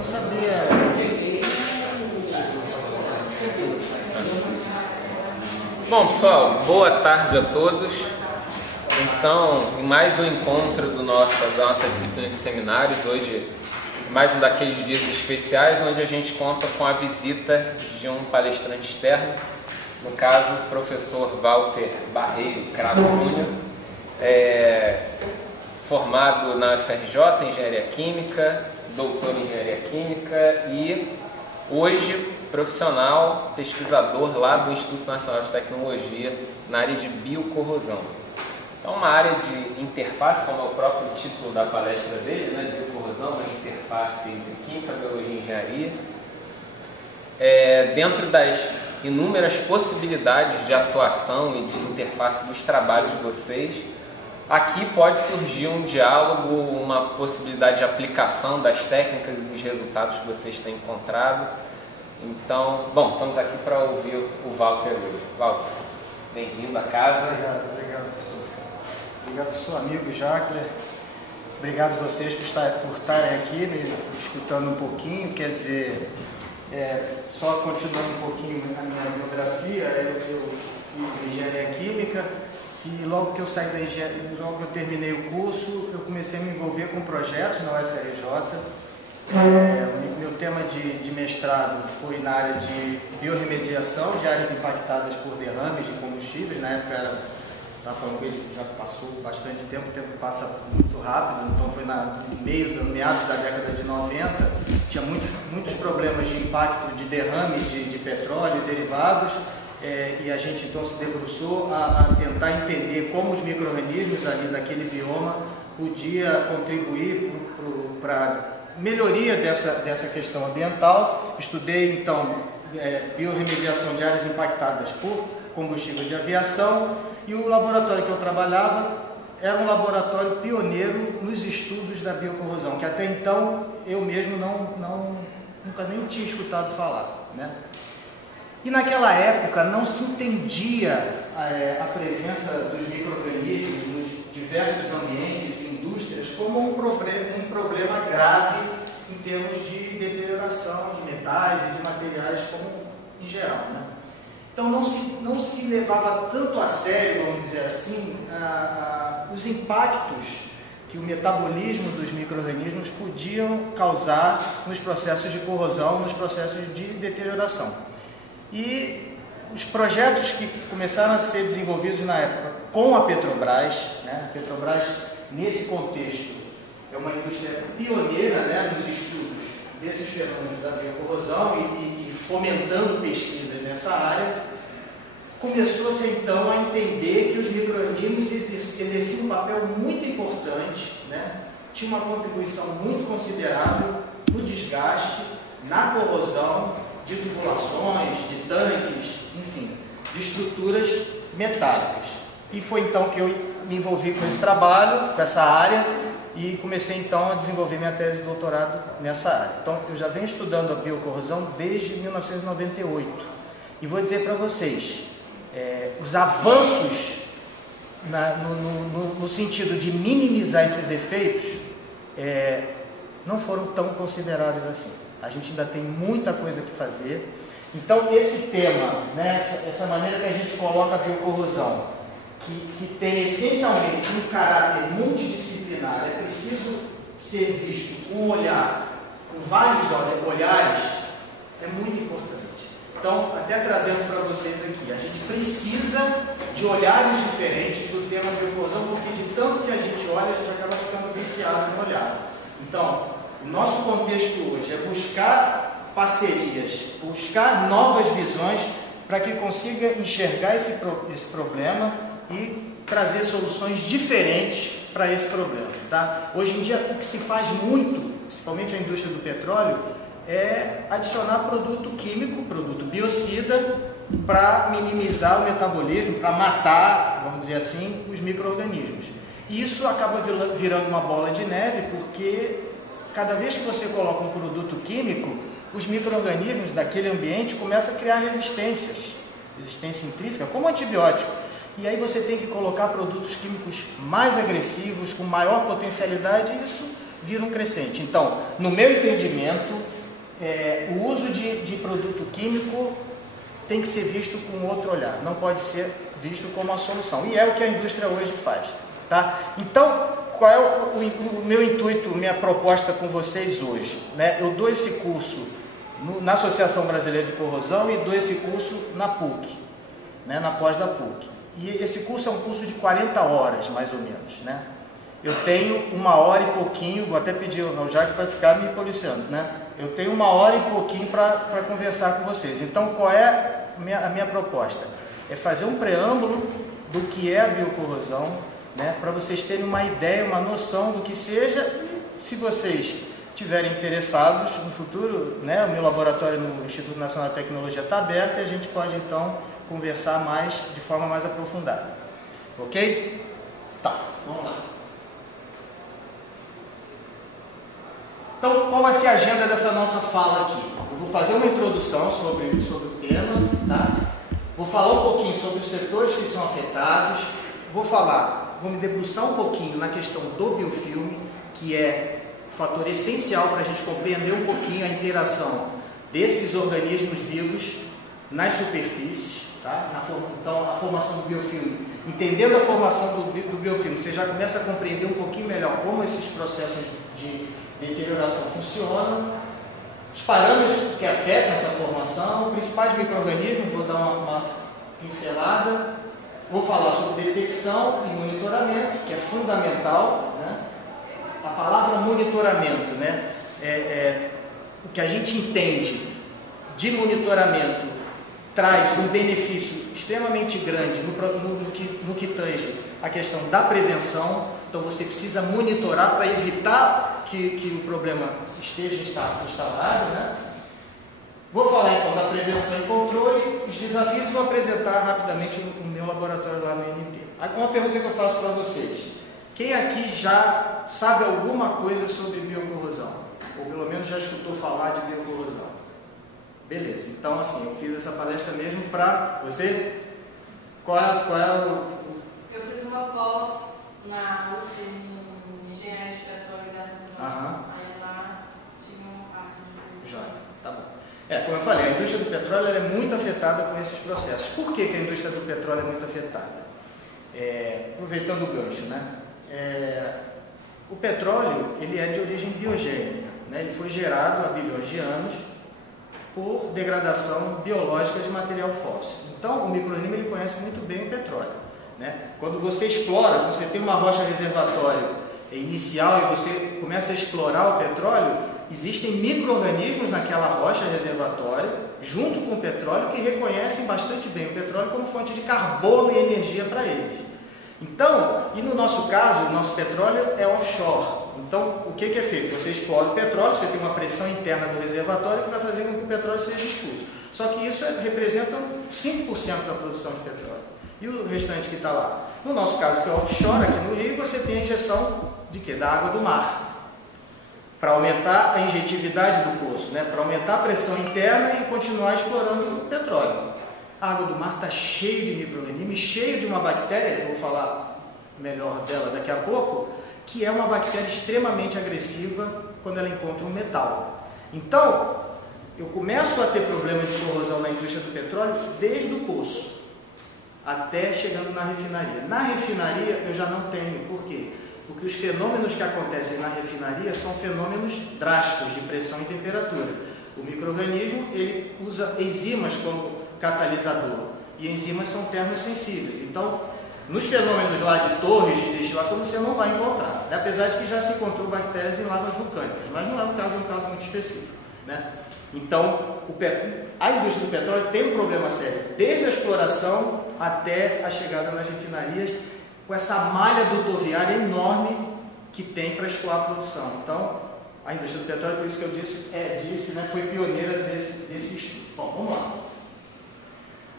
não sabia. Bom, pessoal, boa tarde a todos. Então, mais um encontro da nossa disciplina de seminários. Hoje, mais um daqueles dias especiais onde a gente conta com a visita de um palestrante externo, no caso, o professor Walter Barreiro Cravo Júnior, formado na UFRJ em Engenharia Química, doutor em Engenharia Química e hoje profissional pesquisador lá do Instituto Nacional de Tecnologia na área de biocorrosão. É uma área de interface, como é o próprio título da palestra dele, né? Biocorrosão, uma interface entre química, biologia e engenharia. Dentro das inúmeras possibilidades de atuação e de interface dos trabalhos de vocês, aqui pode surgir um diálogo, uma possibilidade de aplicação das técnicas e dos resultados que vocês têm encontrado. Então, bom, estamos aqui para ouvir o Walter hoje. Walter, bem-vindo à casa. Obrigado, professor. Obrigado, professor amigo Jackler. Obrigado a vocês por estarem aqui, me escutando um pouquinho. Quer dizer, só continuando um pouquinho a minha biografia, eu fiz Engenharia Química e logo que eu saí da engenharia, logo que eu terminei o curso, eu comecei a me envolver com projetos na UFRJ. Meu tema de mestrado foi na área de biorremediação de áreas impactadas por derrames de combustíveis. Na época, estava falando com ele que já passou bastante tempo, o tempo passa muito rápido, então foi meados da década de 90, tinha muitos problemas de impacto de derrame de petróleo e derivados, e a gente então se debruçou a tentar entender como os micro-organismos ali daquele bioma podia contribuir para melhoria dessa questão ambiental. Estudei então biorremediação de áreas impactadas por combustível de aviação, e o laboratório que eu trabalhava era um laboratório pioneiro nos estudos da biocorrosão, que até então eu mesmo nunca nem tinha escutado falar, né? E naquela época não se entendia a presença dos micro-organismos nos diversos ambientes e indústrias como um problema grave em termos de deterioração de metais e de materiais como em geral, né? Então não se levava tanto a sério, vamos dizer assim, os impactos que o metabolismo dos micro-organismos podiam causar nos processos de corrosão, nos processos de deterioração. E os projetos que começaram a ser desenvolvidos na época com a Petrobras, né? A Petrobras, nesse contexto, é uma indústria pioneira, né, nos estudos desses fenômenos da biocorrosão e fomentando pesquisas nessa área, começou-se então a entender que os micro-organismos exerciam um papel muito importante, né? Tinha uma contribuição muito considerável no desgaste, na corrosão de tubulações, de tanques, enfim, de estruturas metálicas. E foi então que eu me envolvi com esse trabalho, com essa área, e comecei então a desenvolver minha tese de doutorado nessa área. Então eu já venho estudando a biocorrosão desde 1998. E vou dizer para vocês, os avanços no sentido de minimizar esses efeitos não foram tão consideráveis assim. A gente ainda tem muita coisa que fazer. Então esse tema, né, essa maneira que a gente coloca a biocorrosão, que tem essencialmente um caráter multidisciplinar, é preciso ser visto com um olhar, com vários olhares, é muito importante. Então, até trazendo para vocês aqui, a gente precisa de olhares diferentes do tema biocorrosão, porque de tanto que a gente olha, a gente acaba ficando viciado no olhar. Então, o nosso contexto hoje é buscar parcerias, buscar novas visões para que consiga enxergar esse problema e trazer soluções diferentes para esse problema, tá? Hoje em dia, o que se faz muito, principalmente a indústria do petróleo, é adicionar produto químico, produto biocida, para minimizar o metabolismo, para matar, vamos dizer assim, os micro-organismos. E isso acaba virando uma bola de neve, porque cada vez que você coloca um produto químico, os micro-organismos daquele ambiente começam a criar resistência intrínseca, como antibiótico. E aí você tem que colocar produtos químicos mais agressivos, com maior potencialidade, e isso vira um crescente. Então, no meu entendimento, o uso de produto químico tem que ser visto com outro olhar, não pode ser visto como uma solução. E é o que a indústria hoje faz. Tá? Então, qual é o meu intuito, minha proposta com vocês hoje? Né? Eu dou esse curso na Associação Brasileira de Corrosão e dou esse curso na PUC, né? Na pós da PUC. E esse curso é um curso de 40 horas, mais ou menos. Né? Eu tenho 1 hora e pouquinho, vou até pedir ao Jaque para ficar me policiando, né? Eu tenho 1 hora e pouquinho para conversar com vocês. Então, qual é a minha proposta? É fazer um preâmbulo do que é a biocorrosão, né? Para vocês terem uma ideia, uma noção do que seja, e se vocês estiverem interessados no futuro, né? O meu laboratório no Instituto Nacional de Tecnologia está aberto e a gente pode então conversar de forma mais aprofundada. Ok? Tá, vamos lá. Então, qual vai ser a agenda dessa nossa fala aqui? Eu vou fazer uma introdução sobre o tema, tá? Vou falar um pouquinho sobre os setores que são afetados, vou me debruçar um pouquinho na questão do biofilme, que é um fator essencial para a gente compreender um pouquinho a interação desses organismos vivos nas superfícies, tá? Então, a formação do biofilme. Entendendo a formação do biofilme, você já começa a compreender um pouquinho melhor como esses processos de deterioração funcionam, os parâmetros que afetam essa formação, principais micro-organismos, vou dar uma pincelada, vou falar sobre detecção e monitoramento, que é fundamental, né? A palavra monitoramento, né? O que a gente entende de monitoramento traz um benefício extremamente grande no que tange a questão da prevenção. Então você precisa monitorar para evitar que o problema esteja instalado, né? Vou falar então da prevenção e controle, os desafios, e vou apresentar rapidamente o meu laboratório lá no INT. Uma pergunta que eu faço para vocês: quem aqui já sabe alguma coisa sobre biocorrosão? Ou pelo menos já escutou falar de biocorrosão? Beleza, então assim, eu fiz essa palestra mesmo para você. Qual é o... Eu fiz uma pós na UF em Engenharia de Petróleo e Gás Natural. Aí lá tinha uma parte de... Já, tá bom. Como eu falei, a indústria do petróleo ela é muito afetada com esses processos. Por que a indústria do petróleo é muito afetada? Aproveitando o gancho, né? O petróleo ele é de origem biogênica, né? Ele foi gerado há bilhões de anos por degradação biológica de material fóssil. Então, o micro-organismo ele conhece muito bem o petróleo, né? Quando você explora, você tem uma rocha reservatório inicial e você começa a explorar o petróleo, existem micro-organismos naquela rocha reservatório, junto com o petróleo, que reconhecem bastante bem o petróleo como fonte de carbono e energia para eles. Então, e no nosso caso, o nosso petróleo é offshore. Então, o que é feito? Você explora o petróleo, você tem uma pressão interna do reservatório que vai fazer com que o petróleo seja expulso. Só que isso representa 5% da produção de petróleo. E o restante que está lá? No nosso caso, que é offshore, aqui no Rio, você tem a injeção de quê? Da água do mar. Para aumentar a injetividade do poço, né? Para aumentar a pressão interna e continuar explorando o petróleo. A água do mar está cheia de micro-organismos, cheia de uma bactéria, que eu vou falar melhor dela daqui a pouco, que é uma bactéria extremamente agressiva quando ela encontra um metal. Então, eu começo a ter problema de corrosão na indústria do petróleo desde o poço até chegando na refinaria. Na refinaria eu já não tenho. Por quê? Porque os fenômenos que acontecem na refinaria são fenômenos drásticos de pressão e temperatura. O micro-organismo ele usa enzimas como catalisador e enzimas são termosensíveis. Então, nos fenômenos lá de torres de destilação você não vai encontrar, né? Apesar de que já se encontrou bactérias em lavas vulcânicas, mas não é um caso muito específico, né? Então, a indústria do petróleo tem um problema sério, desde a exploração até a chegada nas refinarias, com essa malha dutoviária enorme que tem para escoar a produção. Então, a indústria do petróleo, por isso que eu disse, né, foi pioneira desse estudo. Bom, vamos lá.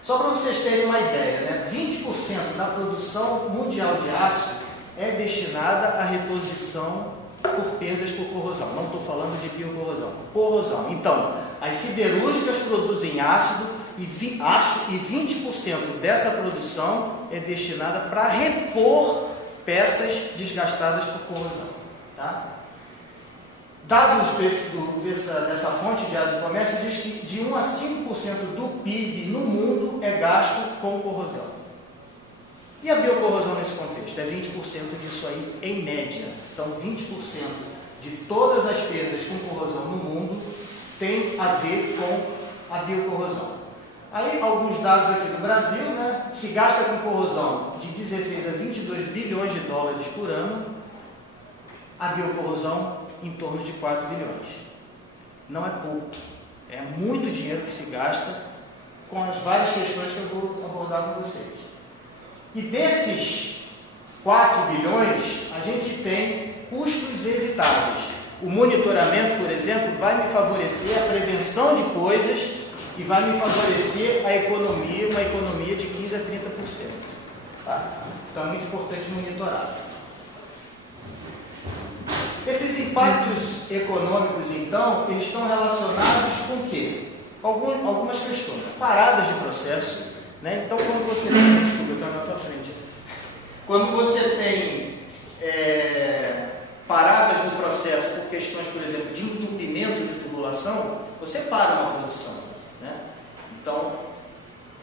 Só para vocês terem uma ideia, né, 20% da produção mundial de aço é destinada à reposição por perdas por corrosão. Não estou falando de biocorrosão, corrosão. Então, as siderúrgicas produzem ácido e 20% dessa produção é destinada para repor peças desgastadas por corrosão. Tá? Dados dessa fonte de área do comércio diz que de 1 a 5% do PIB no mundo é gasto com corrosão. E a biocorrosão nesse contexto? É 20% disso aí em média. Então 20% de todas as perdas com corrosão no mundo tem a ver com a biocorrosão. Aí alguns dados aqui do Brasil, né? Se gasta com corrosão de 16 a 22 bilhões de dólares por ano, a biocorrosão em torno de 4 bilhões. Não é pouco, é muito dinheiro que se gasta com as várias questões que eu vou abordar com vocês. E desses 4 bilhões, a gente tem custos evitáveis. O monitoramento, por exemplo, vai me favorecer a prevenção de coisas e vai me favorecer a economia, uma economia de 15 a 30%. Tá? Então é muito importante monitorar. Esses impactos econômicos, então, eles estão relacionados com o quê? Algumas questões. Paradas de processo, né? Então, quando você tem... Desculpa, eu estou na tua frente. Quando você tem paradas no processo por questões, por exemplo, de entupimento de tubulação, você para uma produção, né? Então,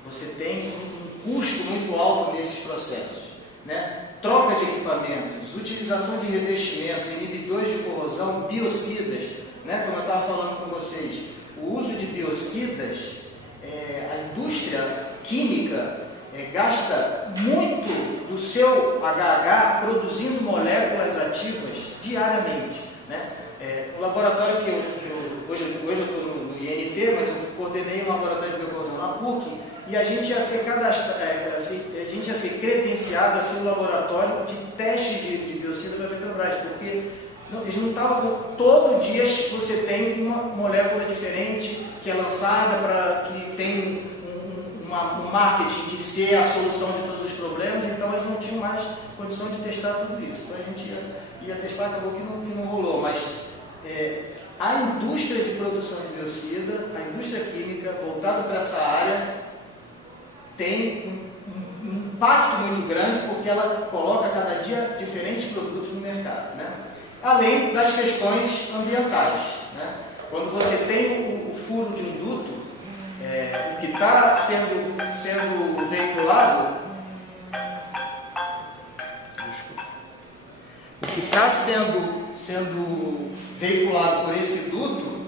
você tem um custo muito alto nesses processos, né? Troca de equipamentos, utilização de revestimentos, inibidores de corrosão, biocidas, né? Como eu estava falando com vocês, o uso de biocidas, a indústria química gasta muito do seu HH produzindo moléculas ativas diariamente, né? O laboratório hoje eu estou no INT, mas eu coordenei um laboratório de biocorrosão na PUC, e a gente ia ser credenciado a ser um laboratório de teste de biocida da Petrobras, porque eles não estavam... Todo dia você tem uma molécula diferente que é lançada, que tem um marketing de ser a solução de todos os problemas, então eles não tinham mais condição de testar tudo isso. Então a gente ia testar, acabou que não rolou, mas a indústria de produção de biocida, a indústria química voltada para essa área, tem um impacto muito grande, porque ela coloca cada dia diferentes produtos no mercado, né? Além das questões ambientais, né? Quando você tem o furo de um duto, o que está sendo veiculado, o que está sendo veiculado por esse duto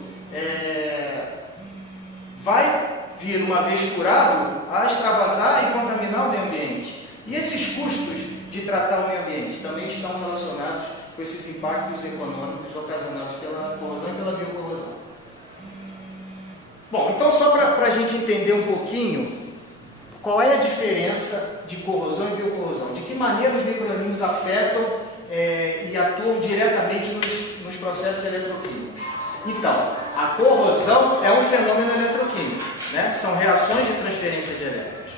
vai vir, uma vez furado, a extravasar e contaminar o meio ambiente. E esses custos de tratar o meio ambiente também estão relacionados com esses impactos econômicos ocasionados pela corrosão e pela biocorrosão. Bom, então só para a gente entender um pouquinho qual é a diferença de corrosão e biocorrosão, de que maneira os micro-organismos afetam e atuam diretamente nos processos eletroquímicos. Então, a corrosão é um fenômeno eletroquímico, né? São reações de transferência de elétrons.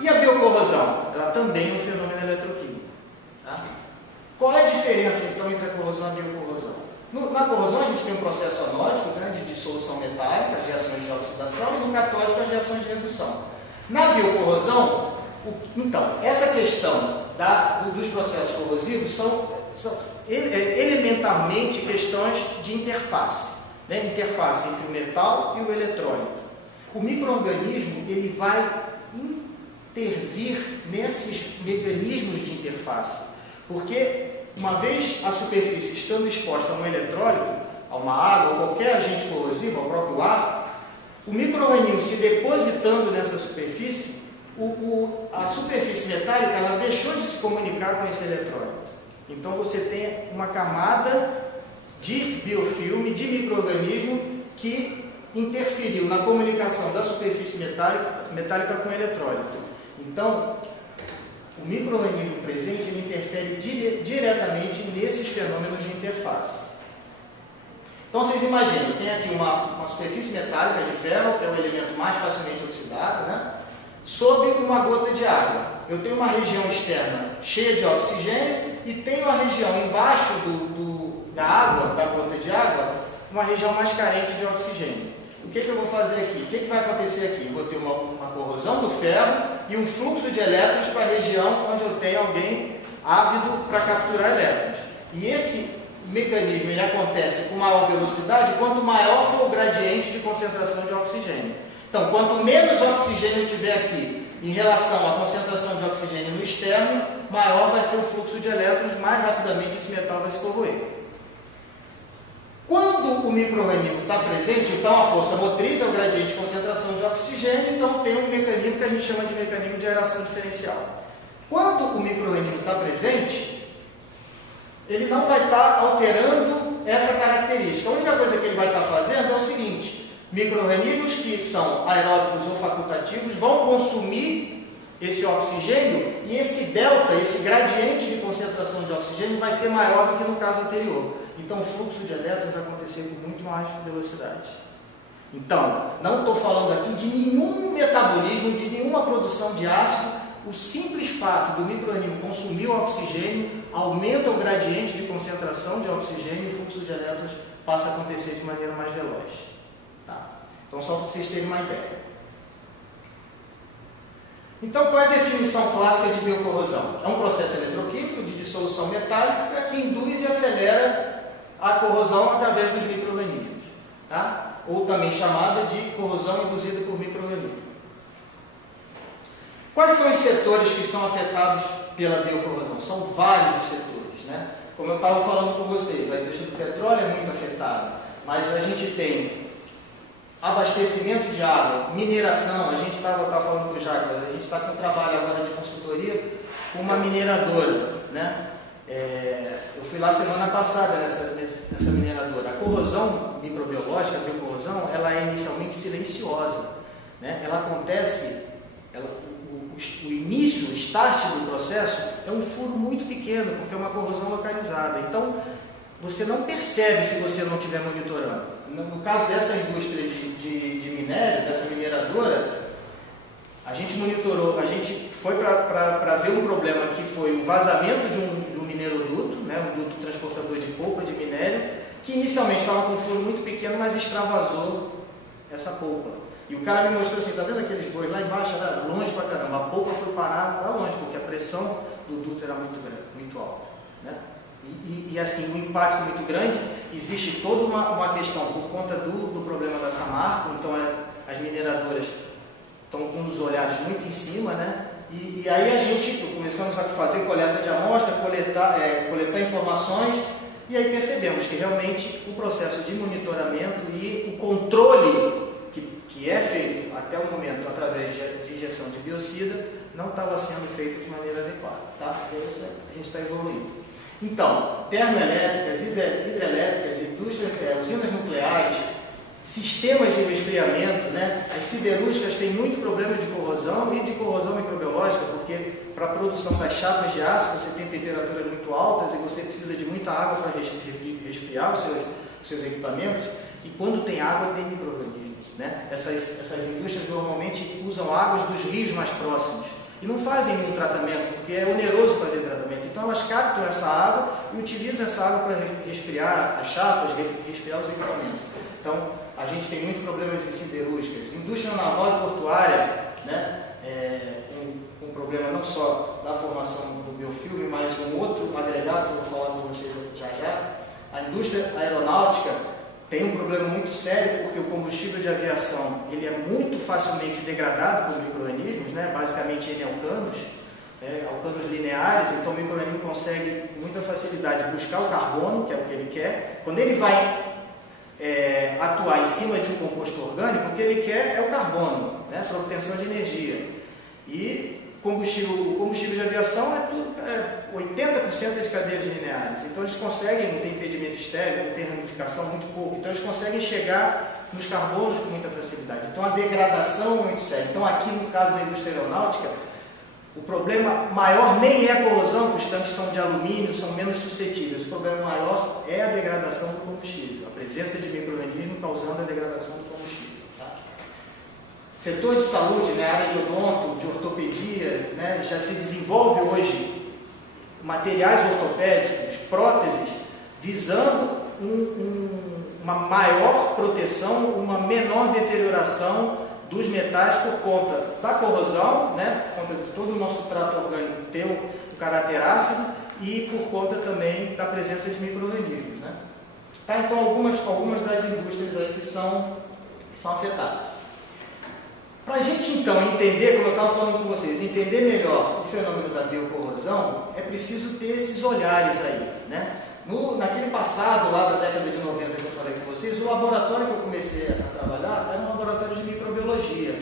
E a biocorrosão? Ela também é um fenômeno eletroquímico. Tá? Qual é a diferença, então, entre a corrosão e a biocorrosão? Na corrosão, a gente tem um processo anódico, né, de dissolução metálica, as reações de oxidação, e no catódico, as reações de redução. Na biocorrosão, então, essa questão dos processos corrosivos são elementarmente questões de interface, né? Interface entre o metal e o eletrólito. O micro-organismo ele vai intervir nesses mecanismos de interface, porque uma vez a superfície estando exposta a um eletrólito, a uma água, ou qualquer agente corrosivo, ao próprio ar, o micro-organismo se depositando nessa superfície, a superfície metálica ela deixou de se comunicar com esse eletrólito. Então você tem uma camada de biofilme, de micro-organismo que interferiu na comunicação da superfície metálica com o eletrólito. Então, o micro-organismo presente ele interfere diretamente nesses fenômenos de interface. Então vocês imaginam, tem aqui uma superfície metálica de ferro, que é o elemento mais facilmente oxidado, né? Sob uma gota de água. Eu tenho uma região externa cheia de oxigênio e tenho a região embaixo da água, da gota de água, uma região mais carente de oxigênio. O que eu vou fazer aqui? O que vai acontecer aqui? Eu vou ter uma corrosão do ferro e um fluxo de elétrons para a região onde eu tenho alguém ávido para capturar elétrons. E esse mecanismo ele acontece com maior velocidade, quanto maior for o gradiente de concentração de oxigênio. Então, quanto menos oxigênio tiver aqui em relação à concentração de oxigênio no externo, maior vai ser o fluxo de elétrons, mais rapidamente esse metal vai se corroer. Quando o micro-organismo está presente, então a força motriz é o gradiente de concentração de oxigênio, então tem um mecanismo que a gente chama de mecanismo de aeração diferencial. Quando o micro-organismo está presente, ele não vai estar alterando essa característica. A única coisa que ele vai estar fazendo é o seguinte: micro-organismos que são aeróbicos ou facultativos vão consumir esse oxigênio e esse delta, esse gradiente de concentração de oxigênio vai ser maior do que no caso anterior. Então o fluxo de elétrons vai acontecer com muito mais velocidade. Então, não estou falando aqui de nenhum metabolismo, de nenhuma produção de ácido. O simples fato do micro-organismo consumir o oxigênio aumenta o gradiente de concentração de oxigênio e o fluxo de elétrons passa a acontecer de maneira mais veloz. Tá? Então, só para vocês terem uma ideia. Então, qual é a definição clássica de biocorrosão? É um processo eletroquímico de dissolução metálica que induz e acelera a corrosão através dos micro-organismos, tá? Ou também chamada de corrosão induzida por micro-organismos. Quais são os setores que são afetados pela biocorrosão? São vários os setores, né? Como eu estava falando com vocês, a indústria do petróleo é muito afetada, mas a gente tem abastecimento de água, mineração. A gente estava falando com o Jacques, a gente está com um trabalho agora de consultoria com uma mineradora, né? Eu fui lá semana passada nessa mineradora. A corrosão microbiológica, a biocorrosão, ela é inicialmente silenciosa, né? Ela acontece, o início, o start do processo é um furo muito pequeno, porque é uma corrosão localizada. Então, você não percebe se você não estiver monitorando. No caso dessa indústria de minério, dessa mineradora, a gente monitorou, a gente foi para ver um problema que foi o vazamento de um mineroduto, né, um duto transportador de polpa de minério, que inicialmente estava com um furo muito pequeno, mas extravasou essa polpa. E o cara me mostrou assim, tá vendo aqueles dois lá embaixo? Era longe pra caramba, a polpa foi parar lá longe, porque a pressão do duto era muito grande, muito alta, né? E assim, um impacto muito grande, existe toda uma questão por conta do problema da Samarco. Então as mineradoras estão com os olhares muito em cima, né? E aí a gente começamos a fazer coleta de amostra, coletar informações, e aí percebemos que realmente o processo de monitoramento e o controle que é feito até o momento através de injeção de biocida não estava sendo feito de maneira adequada, tá? A gente está evoluindo. Então, termoelétricas, hidrelétricas, usinas nucleares, sistemas de resfriamento, né? As siderúrgicas têm muito problema de corrosão e de corrosão microbiológica, porque para a produção das chapas de aço você tem temperaturas muito altas e você precisa de muita água para resfriar os seus equipamentos, e quando tem água tem micro-organismos, né? Essas indústrias normalmente usam águas dos rios mais próximos e não fazem nenhum tratamento, porque é oneroso fazer tratamento. Então elas captam essa água e utilizam essa água para resfriar as chapas, resfriar os equipamentos. Então a gente tem muitos problemas em siderúrgicas. Indústria naval e portuária, né? Com problema não só da formação do biofilme, mas um outro agregado que eu vou falar com vocês já. A indústria aeronáutica tem um problema muito sério, porque o combustível de aviação ele é muito facilmente degradado por micro-organismos, né? Basicamente ele é alcanos lineares. Então o micro-organismo consegue com muita facilidade buscar o carbono, que é o que ele quer. Quando ele vai atuar em cima de um composto orgânico, o que ele quer é o carbono, né? Para obtenção de energia. E o combustível de aviação é tudo, 80% de cadeias lineares. Então eles conseguem, não tem impedimento estéril, não tem ramificação, muito pouco. Então eles conseguem chegar nos carbonos com muita facilidade. Então a degradação é muito séria. Então aqui no caso da indústria aeronáutica, o problema maior nem é a corrosão, porque os tanques são de alumínio, são menos suscetíveis. O problema maior é a degradação do combustível, a presença de micro-organismos causando a degradação do combustível. Setor de saúde, né, área de odonto, de ortopedia, né, já se desenvolve hoje materiais ortopédicos, próteses, visando uma maior proteção, uma menor deterioração dos metais por conta da corrosão, né, por conta de todo o nosso trato orgânico ter um caráter ácido, e por conta também da presença de micro-organismos, né? Tá, então algumas das indústrias aí que são afetadas. Para a gente então entender, como eu estava falando com vocês, entender melhor o fenômeno da biocorrosão, é preciso ter esses olhares aí, né? Naquele passado, lá da década de 90 que eu falei com vocês, o laboratório que eu comecei a trabalhar era um laboratório de microbiologia.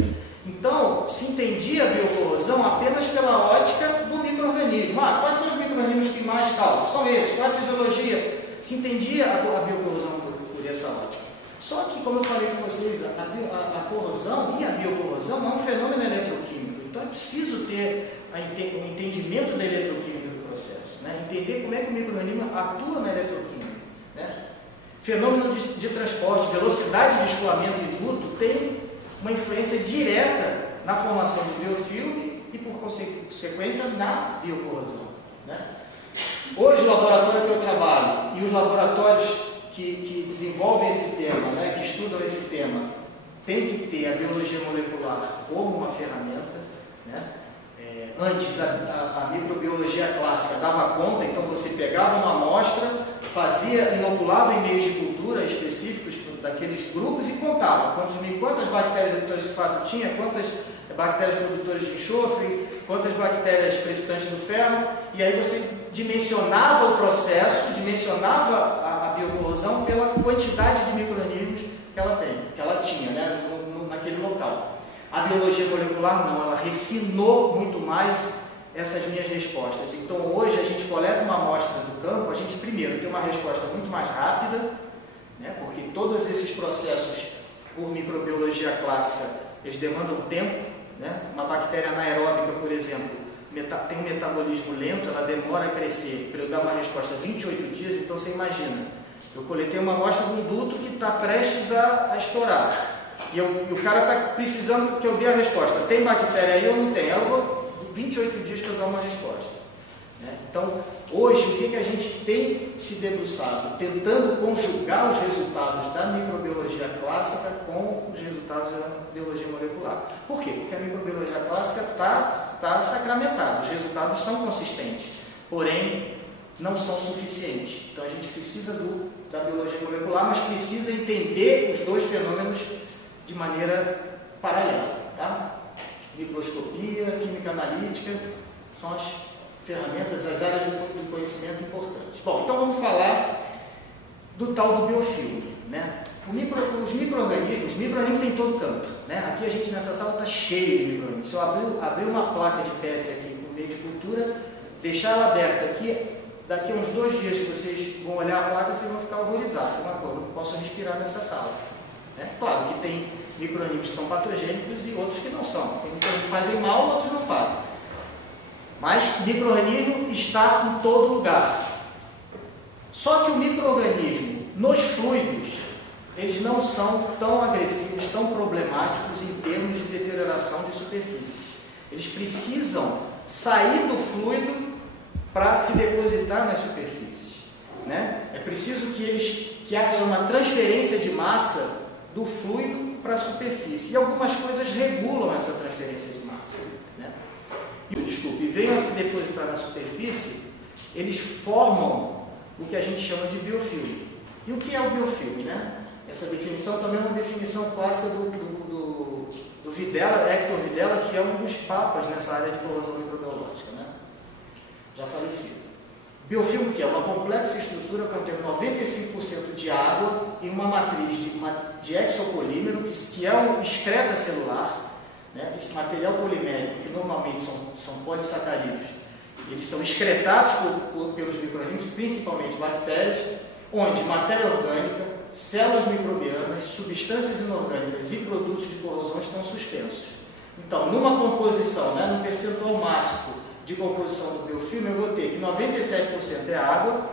Então, se entendia a biocorrosão apenas pela ótica do micro-organismo. Quais são os micro-organismos que mais causam? São esses. Qual é a fisiologia? Se entendia a biocorrosão por essa ótica. Só que, como eu falei com vocês, a corrosão e a biocorrosão é um fenômeno eletroquímico. Então, é preciso ter um entendimento da eletroquímica do processo, né? Entender como é que o micro-organismo atua na eletroquímica, né? Fenômeno de transporte, velocidade de escoamento e duto tem uma influência direta na formação do biofilme e, por consequência, na biocorrosão, né? Hoje, o laboratório que eu trabalho e os laboratórios que desenvolvem esse tema, né, que estudam esse tema, tem que ter a biologia molecular como uma ferramenta, né? Antes, a microbiologia clássica dava conta, então você pegava uma amostra, inoculava em meios de cultura específicos daqueles grupos e contava quantas bactérias produtoras de sulfato tinha, quantas bactérias produtoras de enxofre, quantas bactérias precipitantes do ferro, e aí você dimensionava o processo, dimensionava a biocorrosão pela quantidade de micro-organismos que ela tinha, né, naquele local. A biologia molecular não, ela refinou muito mais essas minhas respostas. Então hoje a gente coleta uma amostra do campo, a gente primeiro tem uma resposta muito mais rápida, né, porque todos esses processos por microbiologia clássica, eles demandam tempo, né? Uma bactéria anaeróbica, por exemplo, tem um metabolismo lento, ela demora a crescer. Para eu dar uma resposta 28 dias, então você imagina, eu coletei uma amostra de um duto que está prestes a estourar. E o cara está precisando que eu dê a resposta. Tem bactéria aí ou não tem? Eu vou 28 dias para eu dar uma resposta, né? Então, hoje, o que a gente tem se debruçado? Tentando conjugar os resultados da microbiologia clássica com os resultados da biologia molecular. Por quê? Porque a microbiologia clássica está sacramentada, os resultados são consistentes, porém não são suficientes. Então a gente precisa da biologia molecular, mas precisa entender os dois fenômenos de maneira paralela, tá? Microscopia, química analítica, são as ferramentas, as áreas do conhecimento importantes. Bom, então vamos falar do tal do biofilme, né? Os micro-organismos tem em todo canto, né? Aqui a gente nessa sala está cheio de micro-organismos. Se eu abrir uma placa de Petri aqui no meio de cultura, deixar ela aberta aqui, daqui a uns 2 dias que vocês vão olhar a placa, vocês vão ficar horrorizados. Vocês vão, não posso respirar nessa sala, né? Claro que tem micro-organismos que são patogênicos e outros que não são. Tem micro-organismos que fazem mal, outros não fazem. Mas micro-organismo está em todo lugar. Só que o micro-organismo, nos fluidos, eles não são tão agressivos, tão problemáticos em termos de deterioração de superfícies. Eles precisam sair do fluido para se depositar nas superfícies, né? É preciso que haja uma transferência de massa do fluido para a superfície. E algumas coisas regulam essa transferência de massa, né? E venham a se depositar na superfície, eles formam o que a gente chama de biofilme. E o que é o biofilme, né? Essa definição também é uma definição clássica do Videla, Hector Videla, que é um dos papas nessa área de corrosão microbiológica, né? Já falecido. Biofilme que é uma complexa estrutura contendo 95% de água e uma matriz de exopolímero, que é um excreta celular, né? Esse material polimérico, que normalmente são polissacarídeos, eles são excretados pelos micro-organismos, principalmente bactérias, onde matéria orgânica, células microbianas, substâncias inorgânicas e produtos de corrosão estão suspensos. Então, numa composição, né, no percentual máximo de composição do biofilme, eu vou ter que 97% é água,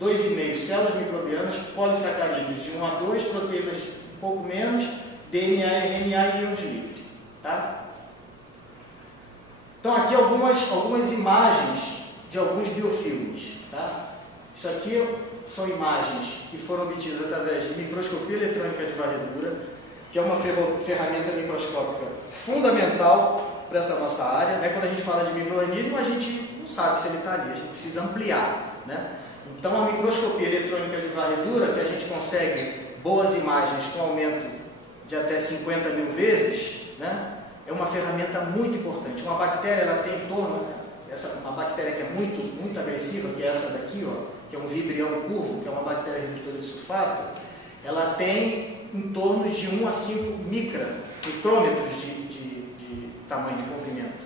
2,5% células microbianas, polissacarídeos de 1 a 2, proteínas um pouco menos, DNA, RNA e íons livres. Tá? Então, aqui algumas imagens de alguns biofilmes. Tá? Isso aqui são imagens que foram obtidas através de microscopia eletrônica de varredura, que é uma ferramenta microscópica fundamental para essa nossa área, né? Quando a gente fala de micro-organismo, a gente não sabe se ele está ali, a gente precisa ampliar, né? Então, a microscopia eletrônica de varredura, que a gente consegue boas imagens com aumento de até 50 mil vezes, né? É uma ferramenta muito importante. Uma bactéria, ela tem em torno, uma bactéria que é muito agressiva, que é essa daqui, ó, que é um vibrião curvo, que é uma bactéria redutora de sulfato, ela tem em torno de 1 a 5 micrômetros de tamanho de comprimento.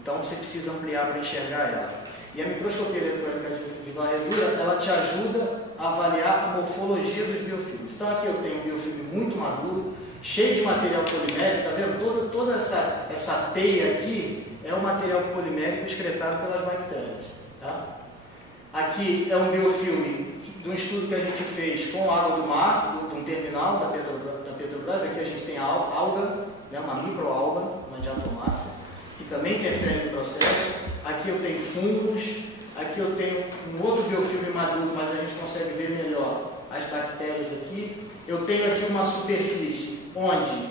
Então, você precisa ampliar para enxergar ela. E a microscopia eletrônica de varredura, ela te ajuda a avaliar a morfologia dos biofilmes. Então, aqui eu tenho um biofilme muito maduro, cheio de material polimérico, está vendo? Toda essa teia aqui é um material polimérico excretado pelas bactérias. Tá? Aqui é um biofilme de um estudo que a gente fez com água do mar, de um terminal da Petrobras. Aqui a gente tem a alga, né, uma microalga, uma diatomácea, que também interfere no processo. Aqui eu tenho fungos, aqui eu tenho um outro biofilme maduro, mas a gente consegue ver melhor as bactérias aqui. Eu tenho aqui uma superfície onde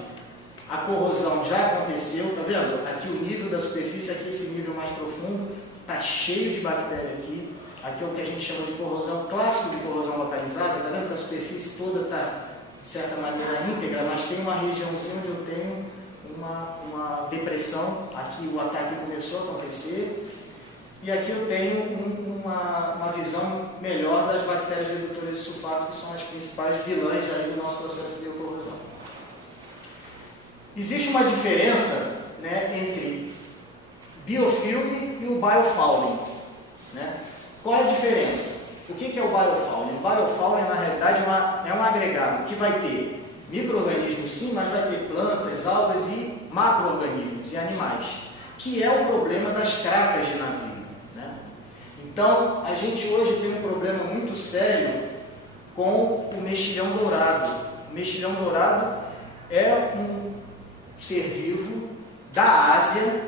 a corrosão já aconteceu, tá vendo? Aqui o nível da superfície, aqui esse nível mais profundo, está cheio de bactéria aqui. Aqui é o que a gente chama de corrosão, clássico de corrosão localizada, tá vendo que a superfície toda está, de certa maneira, íntegra, mas tem uma regiãozinha onde eu tenho uma depressão. Aqui o ataque começou a acontecer. E aqui eu tenho uma visão melhor das bactérias redutoras de sulfato, que são as principais vilãs aí do nosso processo de biocorrosão. Existe uma diferença, né, entre biofilme e o biofouling, né? Qual é a diferença? O que é o biofouling? O biofouling, na realidade, é um agregado que vai ter micro-organismos sim, mas vai ter plantas, algas e macro-organismos e animais, que é o problema das cracas de navio. Então, a gente hoje tem um problema muito sério com o mexilhão dourado. O mexilhão dourado é um ser vivo da Ásia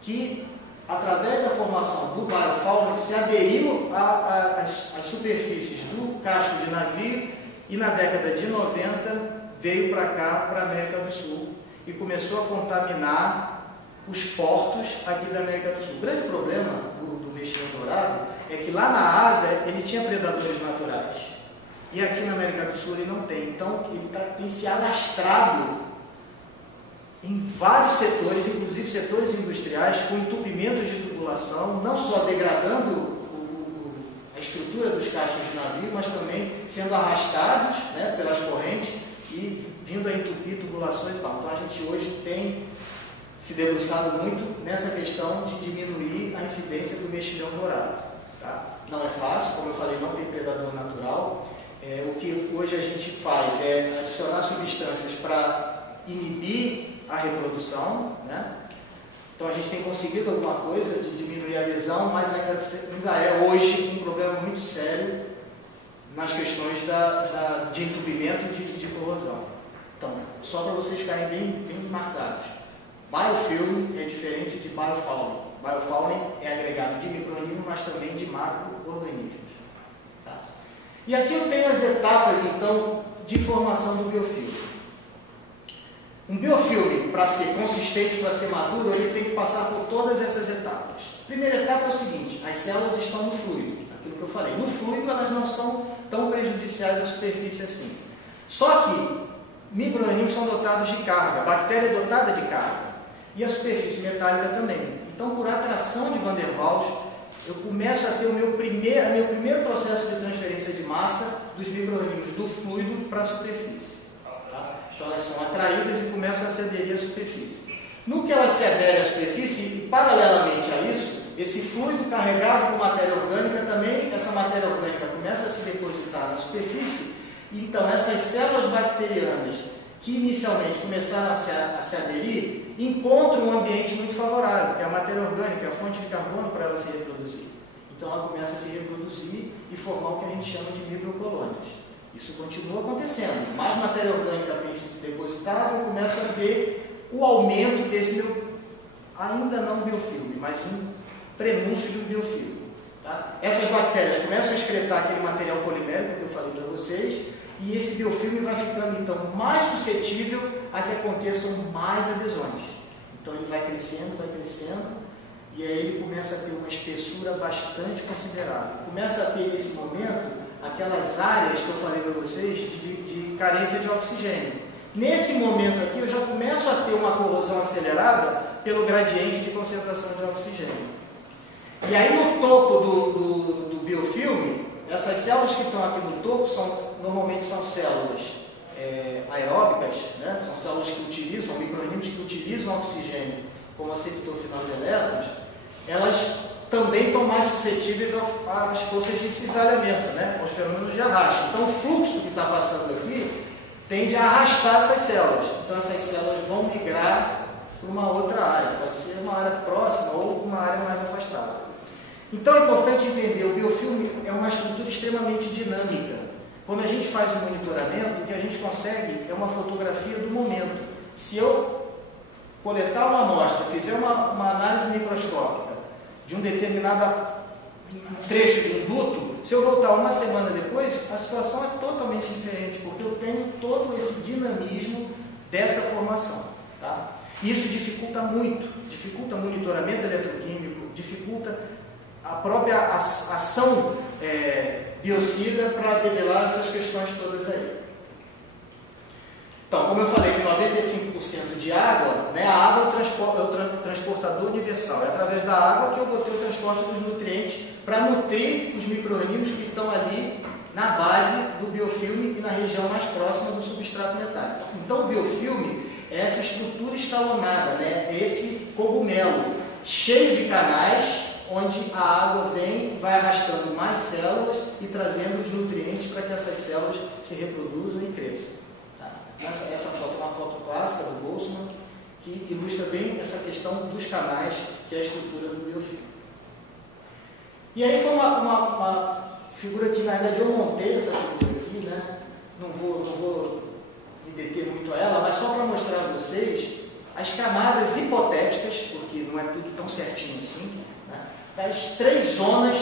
que, através da formação do biofouling, se aderiu às superfícies do casco de navio e, na década de 90, veio para cá, para a América do Sul, e começou a contaminar os portos aqui da América do Sul. O grande problema do mexilhão dourado é que lá na Ásia ele tinha predadores naturais e aqui na América do Sul ele não tem. Então ele tem se alastrado em vários setores, inclusive setores industriais, com entupimentos de tubulação, não só degradando a estrutura dos cascos de navio, mas também sendo arrastados, né, pelas correntes e vindo a entupir tubulações. Então a gente hoje tem se debruçado muito nessa questão de diminuir a incidência do mexilhão dourado. Tá? Não é fácil, como eu falei, não tem predador natural. O que hoje a gente faz é adicionar substâncias para inibir a reprodução, né? Então a gente tem conseguido alguma coisa de diminuir a lesão, mas ainda é hoje um problema muito sério nas questões de entupimento de corrosão. Então, só para vocês ficarem bem marcados. Biofilme é diferente de biofouling. Biofouling é agregado de micro-organismos, mas também de macro-organismos. Tá? E aqui eu tenho as etapas, então, de formação do biofilme. Um biofilme, para ser consistente, para ser maduro, ele tem que passar por todas essas etapas. A primeira etapa é o seguinte: as células estão no fluido, aquilo que eu falei. No fluido, elas não são tão prejudiciais à superfície assim. Só que micro-organismos são dotados de carga, a bactéria é dotada de carga. E a superfície metálica também. Então, por atração de Van der Waals, eu começo a ter o meu primeiro processo de transferência de massa dos micro-organismos do fluido para a superfície. Tá? Então, elas são atraídas e começam a se aderir à superfície. No que elas se aderem à superfície, e paralelamente a isso, esse fluido carregado com matéria orgânica também, essa matéria orgânica começa a se depositar na superfície. Então, essas células bacterianas que inicialmente começaram a se aderir, encontram um ambiente muito favorável, que é a matéria orgânica, a fonte de carbono para ela se reproduzir. Então ela começa a se reproduzir e formar o que a gente chama de microcolônias. Isso continua acontecendo. Mais matéria orgânica tem se depositado, eu começo a ter o aumento desse meu, ainda não biofilme, mas um prenúncio de um biofilme. Tá? Essas bactérias começam a excretar aquele material polimérico que eu falei para vocês, e esse biofilme vai ficando, então, mais suscetível a que aconteçam mais adesões. Então, ele vai crescendo, e aí ele começa a ter uma espessura bastante considerável. Começa a ter, nesse momento, aquelas áreas que eu falei para vocês de carência de oxigênio. Nesse momento aqui, eu já começo a ter uma corrosão acelerada pelo gradiente de concentração de oxigênio. E aí, no topo do biofilme, essas células que estão aqui no topo normalmente são células aeróbicas, né? São células que utilizam, micro-organismos que utilizam oxigênio como receptor final de elétrons. Elas também estão mais suscetíveis às forças de cisalhamento, né? Aos fenômenos de arrasto. Então, o fluxo que está passando aqui tende a arrastar essas células. Então, essas células vão migrar para uma outra área. Pode ser uma área próxima ou uma área mais afastada. Então, é importante entender, o biofilme é uma estrutura extremamente dinâmica. Quando a gente faz o monitoramento, o que a gente consegue é uma fotografia do momento. Se eu coletar uma amostra, fizer uma análise microscópica de um determinado trecho de um duto, se eu voltar uma semana depois, a situação é totalmente diferente, porque eu tenho todo esse dinamismo dessa formação. Tá? Isso dificulta muito, dificulta o monitoramento eletroquímico, dificulta a própria ação biocida para debelar essas questões todas aí. Então, como eu falei, que 95% de água, né, a água é o transportador universal. É através da água que eu vou ter o transporte dos nutrientes para nutrir os micro-organismos que estão ali na base do biofilme e na região mais próxima do substrato metálico. Então, o biofilme é essa estrutura escalonada, né, é esse cogumelo cheio de canais, onde a água vem, vai arrastando mais células e trazendo os nutrientes para que essas células se reproduzam e cresçam. Tá? Essa foto é uma foto clássica do Boltzmann, que ilustra bem essa questão dos canais, que é a estrutura do biofilme. E aí foi uma figura que, na verdade, eu montei essa figura aqui, né? Não vou me deter muito a ela, mas só para mostrar a vocês as camadas hipotéticas, porque não é tudo tão certinho assim, das 3 zonas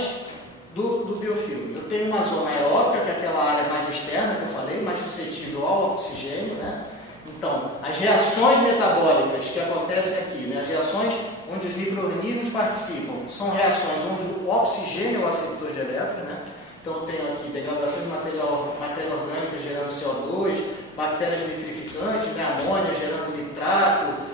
do biofilme. Eu tenho uma zona aeróbica, que é aquela área mais externa que eu falei, mais suscetível ao oxigênio, né? Então, as reações metabólicas que acontecem aqui, né? As reações onde os micro-organismos participam, são reações onde o oxigênio é o receptor de elétrons, né? Então, eu tenho aqui degradação de matéria orgânica gerando CO2, bactérias nitrificantes, né? Amônia gerando nitrato,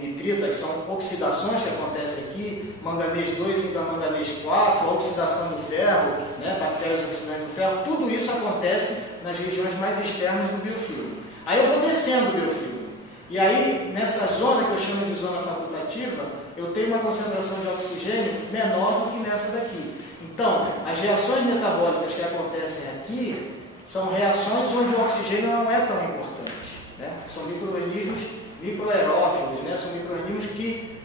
nitrito, que são oxidações que acontecem aqui, manganês 2 e manganês 4, a oxidação do ferro, né, bactérias oxidantes do ferro, tudo isso acontece nas regiões mais externas do biofilme. Aí eu vou descendo o biofilme, e aí nessa zona que eu chamo de zona facultativa, eu tenho uma concentração de oxigênio menor do que nessa daqui. Então, as reações metabólicas que acontecem aqui são reações onde o oxigênio não é tão importante, né? São micro-organismos microaerófilos, né? São micro-organismos que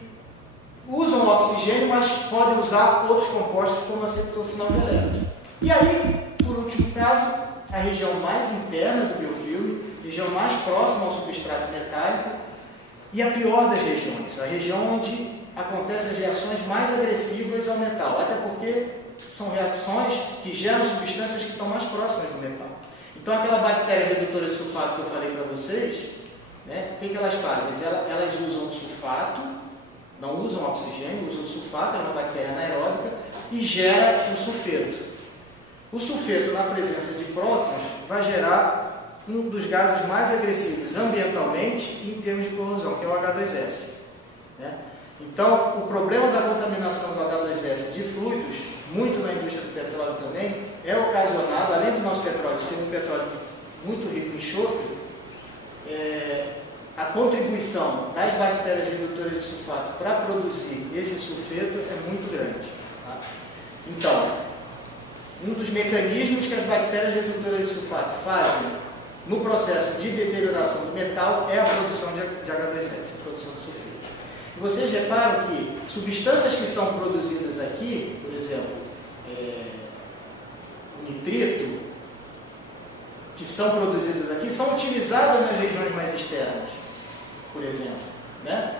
usam oxigênio, mas podem usar outros compostos como receptor final de elétrons. E aí, por último caso, a região mais interna do biofilme, região mais próxima ao substrato metálico, e a pior das regiões, a região onde acontecem as reações mais agressivas ao metal, até porque são reações que geram substâncias que estão mais próximas do metal. Então, aquela bactéria redutora de sulfato que eu falei para vocês, né, o que elas fazem? Elas usam o sulfato, não usam oxigênio, usam o sulfato, é uma bactéria anaeróbica, e gera o sulfeto. O sulfeto, na presença de prótons, vai gerar um dos gases mais agressivos ambientalmente e em termos de corrosão, que é o H2S. Né? Então, o problema da contaminação do H2S de fluidos, muito na indústria do petróleo também, é ocasionado, além do nosso petróleo ser um petróleo muito rico em enxofre, a contribuição das bactérias redutoras de sulfato para produzir esse sulfeto é muito grande. Tá? Então, um dos mecanismos que as bactérias redutoras de sulfato fazem no processo de deterioração do metal é a produção de H2S, a produção de sulfeto. E vocês reparam que substâncias que são produzidas aqui, por exemplo, o nitrito, que são produzidas aqui, são utilizadas nas regiões mais externas, por exemplo. Né?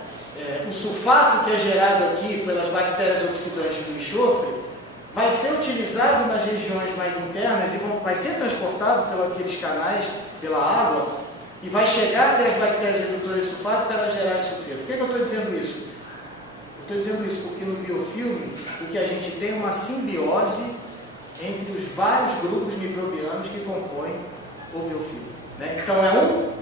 O sulfato que é gerado aqui pelas bactérias oxidantes do enxofre vai ser utilizado nas regiões mais internas e vai ser transportado pelos canais, pela água, e vai chegar até as bactérias redutoras de sulfato para elas gerarem sulfeto. Por que eu estou dizendo isso? Estou dizendo isso porque no biofilme o que a gente tem é uma simbiose entre os vários grupos microbianos que compõem o biofilme, né? Então é um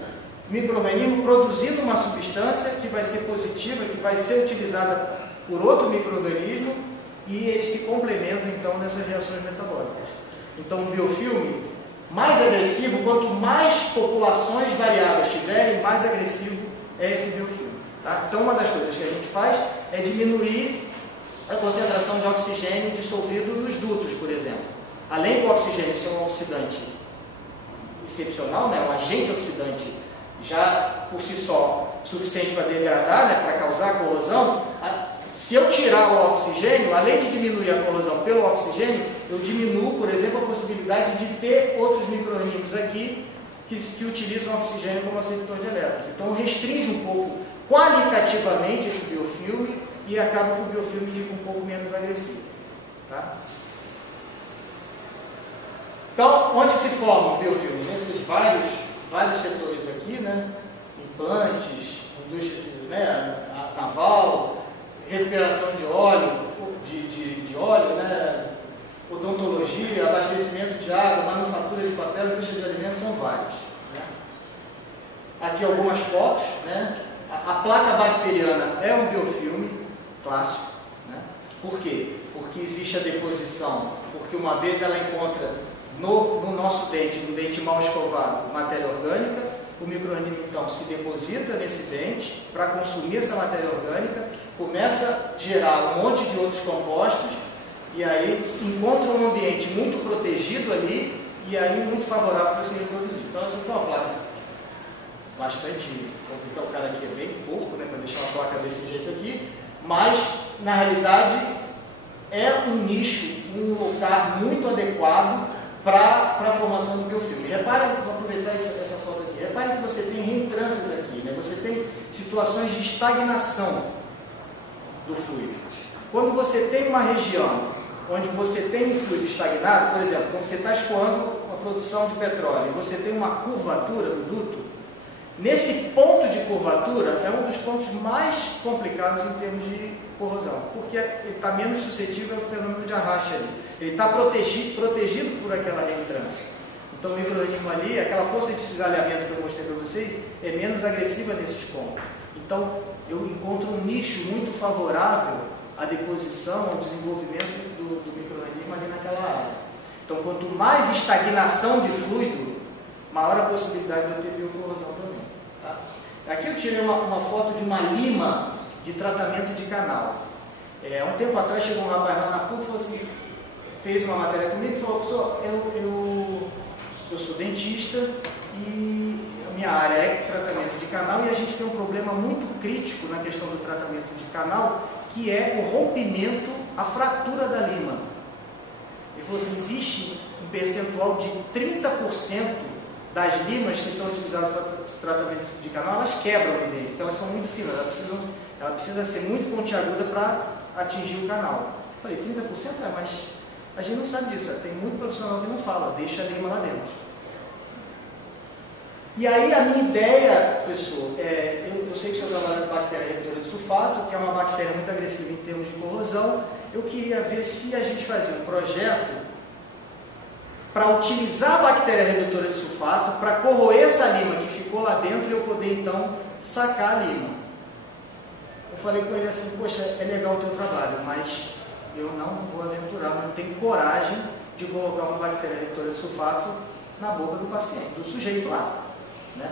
micro-organismo produzindo uma substância que vai ser positiva, que vai ser utilizada por outro micro-organismo e eles se complementam então nessas reações metabólicas. Então o biofilme mais agressivo, quanto mais populações variadas tiverem, mais agressivo é esse biofilme. Tá? Então uma das coisas que a gente faz é diminuir a concentração de oxigênio dissolvido nos dutos, por exemplo. Além do oxigênio ser um oxidante excepcional, né, um agente oxidante já por si só suficiente para degradar, né, para causar corrosão, se eu tirar o oxigênio, além de diminuir a corrosão pelo oxigênio, eu diminuo, por exemplo, a possibilidade de ter outros micro-organismos aqui que utilizam o oxigênio como aceptor de elétrons. Então restringe um pouco qualitativamente esse biofilme e acaba que o biofilme fica um pouco menos agressivo. Tá? Então, onde se formam biofilmes? Nesses vários setores aqui, né? Implantes, indústria, né? Naval, recuperação de óleo, né? Odontologia, abastecimento de água, manufatura de papel, indústria de alimentos, são vários. Né? Aqui algumas fotos, né? A placa bacteriana é um biofilme clássico. Né? Por quê? Porque existe a deposição, porque uma vez ela encontra no nosso dente, no dente mal escovado, matéria orgânica, o micro-organismo então se deposita nesse dente para consumir essa matéria orgânica, começa a gerar um monte de outros compostos e aí encontra um ambiente muito protegido ali e aí muito favorável para se reproduzir. Então essa aqui é uma placa bastante, vou botar o cara aqui é bem pouco, né, para deixar uma placa desse jeito aqui, mas na realidade é um nicho, um lugar muito adequado para a formação do biofilme. Reparem, vou aproveitar essa foto aqui, reparem que você tem reentrâncias aqui, né? Você tem situações de estagnação do fluido. Quando você tem uma região onde você tem um fluido estagnado, por exemplo, quando você está escoando a produção de petróleo e você tem uma curvatura do duto, nesse ponto de curvatura é um dos pontos mais complicados em termos de corrosão, porque ele está menos suscetível ao fenômeno de arraste ali. Ele está protegido por aquela reentrância. Então o micro-organismo ali, aquela força de cisalhamento que eu mostrei para vocês, é menos agressiva nesses pontos. Então eu encontro um nicho muito favorável à deposição, ao desenvolvimento do micro-organismo ali naquela área. Então quanto mais estagnação de fluido, maior a possibilidade de eu ter biocorrosão também. Tá? Aqui eu tirei uma foto de uma lima de tratamento de canal. Há um tempo atrás chegou um rapaz lá na PUC e falou assim, fez uma matéria comigo e falou, professor, eu sou dentista e a minha área é tratamento de canal e a gente tem um problema muito crítico na questão do tratamento de canal, que é o rompimento, a fratura da lima. Ele falou assim, existe um percentual de 30% das limas que são utilizadas para tratamento de canal, elas quebram o dente, porque elas são muito finas, ela precisa ser muito pontiaguda para atingir o canal. Eu falei, 30%? Mas a gente não sabe disso, tem muito profissional que não fala, deixa a lima lá dentro. E aí a minha ideia, professor, eu sei que o senhor trabalha com bactéria redutora de sulfato, que é uma bactéria muito agressiva em termos de corrosão, eu queria ver se a gente fazia um projeto para utilizar a bactéria redutora de sulfato, para corroer essa lima que ficou lá dentro e eu poder então sacar a lima. Eu falei com ele assim, poxa, é legal o teu trabalho, mas eu não vou aventurar, não tenho coragem de colocar uma bactéria redutora de sulfato na boca do paciente, do sujeito lá. Né?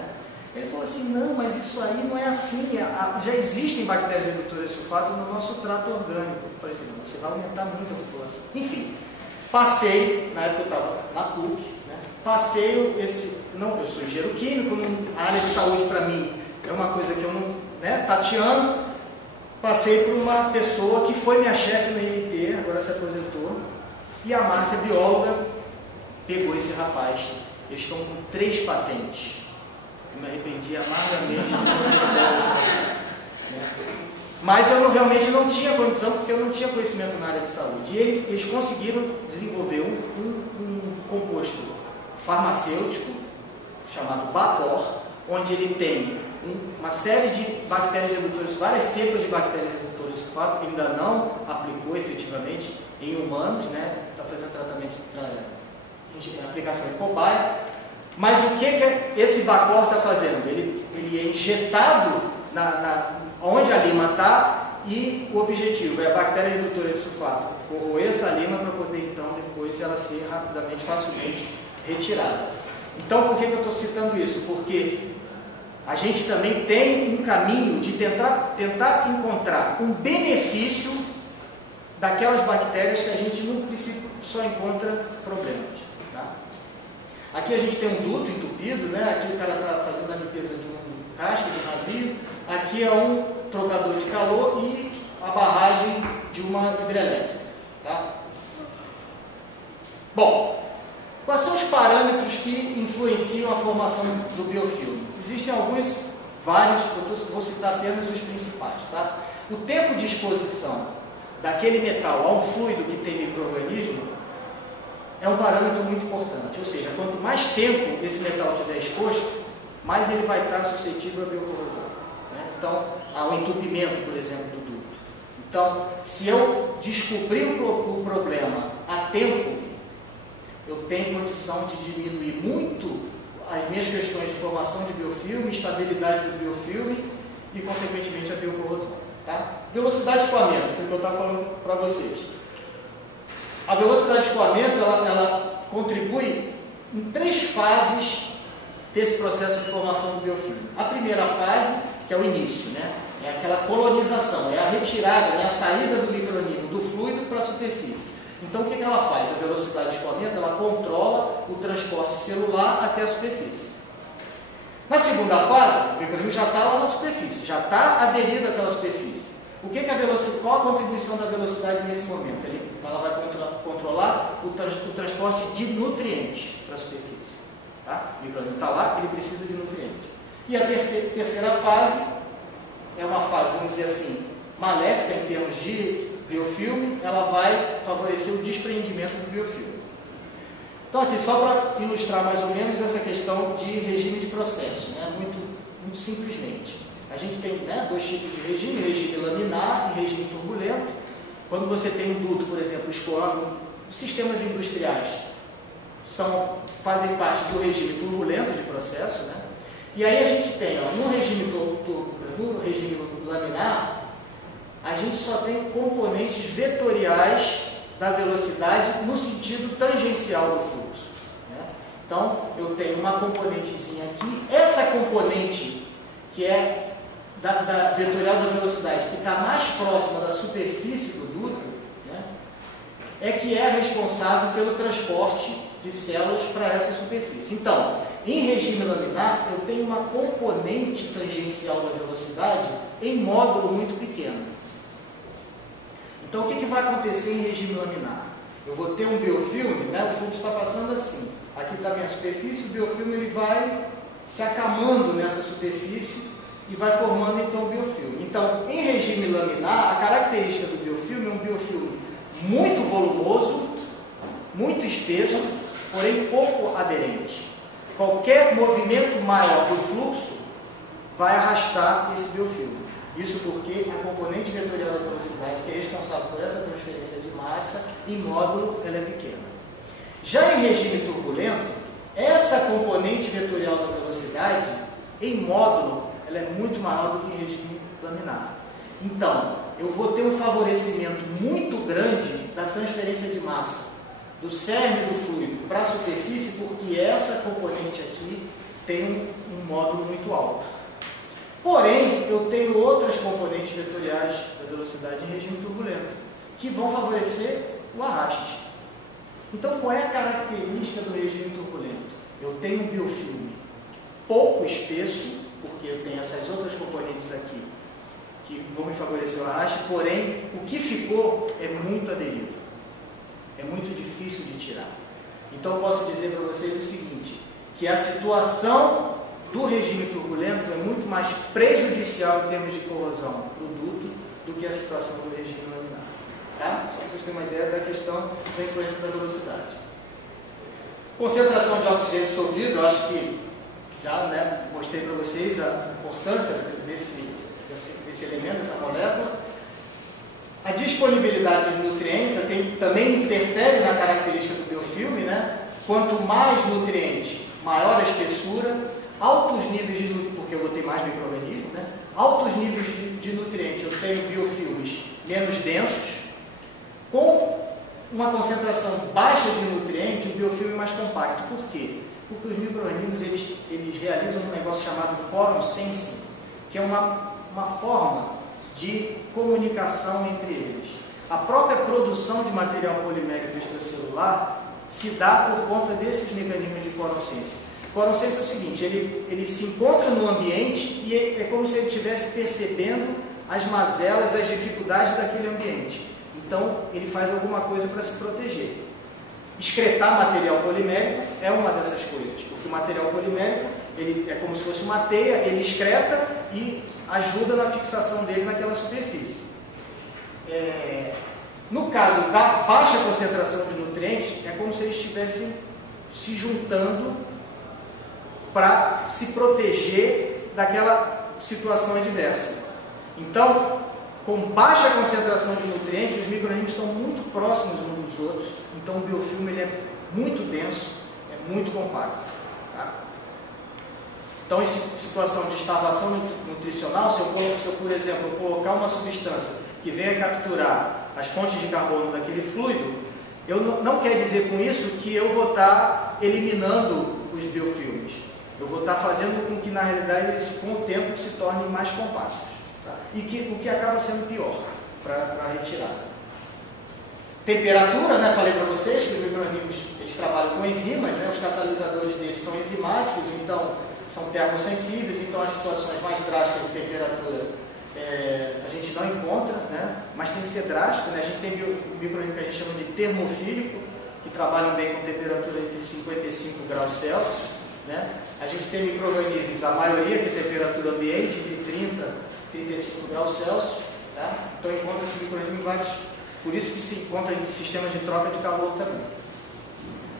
Ele falou assim, não, mas isso aí não é assim, já existem bactérias redutoras de sulfato no nosso trato orgânico. Eu falei assim, não, você vai aumentar muito a população. Enfim, passei, na época eu estava na PUC, né? Passei eu sou engenheiro químico, a área de saúde para mim é uma coisa que eu não, né, tateando, passei por uma pessoa que foi minha chefe no IMT, agora se aposentou, e a Márcia, bióloga, pegou esse rapaz, eles estão com 3 patentes. Eu me arrependi amargamente de não. Mas eu realmente não tinha condição, porque eu não tinha conhecimento na área de saúde. E eles conseguiram desenvolver um composto farmacêutico chamado Bacor, onde ele tem uma série de bactérias redutoras, várias cepas de bactérias redutoras de sulfato, que ainda não aplicou efetivamente em humanos, né? Está fazendo tratamento para aplicação em cobaia. Mas o que esse Bacor está fazendo? Ele é injetado onde a lima está, e o objetivo é a bactéria redutora de sulfato corroer essa lima para poder então depois ela ser rapidamente, facilmente retirada. Então, por que eu estou citando isso? Porque a gente também tem um caminho de tentar encontrar um benefício daquelas bactérias que a gente, no princípio, só encontra problemas. Tá? Aqui a gente tem um duto entupido, né? Aqui o cara está fazendo a limpeza de um casco de navio. Aqui é um trocador de calor e a barragem de uma hidrelétrica. Tá? Bom, quais são os parâmetros que influenciam a formação do biofilme? Existem vários, eu vou citar apenas os principais. Tá? O tempo de exposição daquele metal a um fluido que tem micro-organismo é um parâmetro muito importante. Ou seja, quanto mais tempo esse metal estiver exposto, mais ele vai estar suscetível à biocorrosão. Né? Então, ao entupimento, por exemplo, do duto. Então, se eu descobrir o problema a tempo, eu tenho condição de diminuir muito as minhas questões de formação de biofilme, estabilidade do biofilme e, consequentemente, a biocorrosão. Tá? Velocidade de escoamento, que eu estava falando para vocês. A velocidade de escoamento, ela contribui em 3 fases desse processo de formação do biofilme. A primeira fase, que é o início, né? É aquela colonização, é a retirada, né? A saída do microorganismo do fluido para a superfície. Então, o que ela faz? A velocidade de escoamento, ela controla o transporte celular até a superfície. Na segunda fase, o microorganismo já está lá na superfície, já está aderido àquela superfície. Qual a contribuição da velocidade nesse momento? Ela vai controlar o transporte de nutrientes para a superfície. Tá? O microorganismo está lá, ele precisa de nutrientes. E a terceira fase é uma fase, vamos dizer assim, maléfica em termos de biofilme, ela vai favorecer o desprendimento do biofilme. Então, aqui, só para ilustrar mais ou menos essa questão de regime de processo, né? muito simplesmente. A gente tem, né, 2 tipos de regime laminar e regime turbulento. Quando você tem um duto, por exemplo, escoando, os sistemas industriais fazem parte do regime turbulento de processo, né? E aí a gente tem, no regime laminar, a gente só tem componentes vetoriais da velocidade no sentido tangencial do fluxo. Né? Então, eu tenho uma componentezinha aqui, essa componente que é da vetorial da velocidade, que está mais próxima da superfície do duto, né, é que é responsável pelo transporte de células para essa superfície. Então, em regime laminar, eu tenho uma componente tangencial da velocidade em módulo muito pequeno. Então, o que vai acontecer em regime laminar? Eu vou ter um biofilme, né, o fluxo está passando assim. Aqui está a minha superfície, o biofilme ele vai se acamando nessa superfície e vai formando então o biofilme. Então, em regime laminar, a característica do biofilme é um biofilme muito volumoso, muito espesso, porém pouco aderente. Qualquer movimento maior do fluxo vai arrastar esse biofilme. Isso porque a componente vetorial da velocidade, que é responsável por essa transferência de massa, em módulo ela é pequena. Já em regime turbulento, essa componente vetorial da velocidade, em módulo, ela é muito maior do que em regime laminar. Então, eu vou ter um favorecimento muito grande da transferência de massa do cerne do fluido para a superfície, porque essa componente aqui tem um módulo muito alto. Porém, eu tenho outras componentes vetoriais da velocidade em regime turbulento, que vão favorecer o arraste. Então, qual é a característica do regime turbulento? Eu tenho um biofilme pouco espesso, porque eu tenho essas outras componentes aqui, que vão me favorecer o arraste, porém, o que ficou é muito aderido. É muito difícil de tirar. Então, eu posso dizer para vocês o seguinte, que a situação do regime turbulento é muito mais prejudicial em termos de corrosão para o duto do que a situação do regime laminar. Tá? Só para vocês terem uma ideia da questão da influência da velocidade. Concentração de oxigênio dissolvido, eu acho que já, né, mostrei para vocês a importância desse elemento, dessa molécula. A disponibilidade de nutrientes também interfere na característica do biofilme, né? Quanto mais nutriente, maior a espessura, altos níveis de nutrientes, porque eu vou ter mais micro-organismos, né? Altos níveis de nutrientes, eu tenho biofilmes menos densos, com uma concentração baixa de nutrientes, o biofilme é mais compacto. Por quê? Porque os micro-organismos eles realizam um negócio chamado quorum sensing, que é uma forma de comunicação entre eles. A própria produção de material polimérico extracelular se dá por conta desses mecanismos de quorum sensing. Quorum sensing é o seguinte, ele se encontra no ambiente e é como se ele estivesse percebendo as mazelas, as dificuldades daquele ambiente. Então, ele faz alguma coisa para se proteger. Excretar material polimérico é uma dessas coisas, porque o material polimérico ele é como se fosse uma teia, ele excreta e ajuda na fixação dele naquela superfície. No caso da baixa concentração de nutrientes, é como se eles estivessem se juntando para se proteger daquela situação adversa. Então, com baixa concentração de nutrientes, os micro-organismos estão muito próximos uns dos outros, então o biofilme ele é muito denso, é muito compacto. Tá? Então, em situação de starvação nutricional, se eu, por exemplo, colocar uma substância que venha capturar as fontes de carbono daquele fluido, eu não quer dizer com isso que eu vou estar eliminando os biofilmes. Eu vou estar fazendo com que, na realidade, eles, com o tempo, se tornem mais compactos. Tá? E o que acaba sendo pior para a retirada. Temperatura, né? Falei para vocês que os micro-organismos eles trabalham com enzimas, né? Os catalisadores deles são enzimáticos, então são termosensíveis, então as situações mais drásticas de temperatura a gente não encontra, né? Mas tem que ser drástico, né? A gente tem micro-organismos que a gente chama de termofílico, que trabalham bem com temperatura entre 55 graus Celsius, né? A gente tem micro-organismos, a maioria que é temperatura ambiente, de 30 a 35 graus Celsius, tá? Então encontra-se micro-organismos em vários, por isso que se encontra em sistemas de troca de calor também.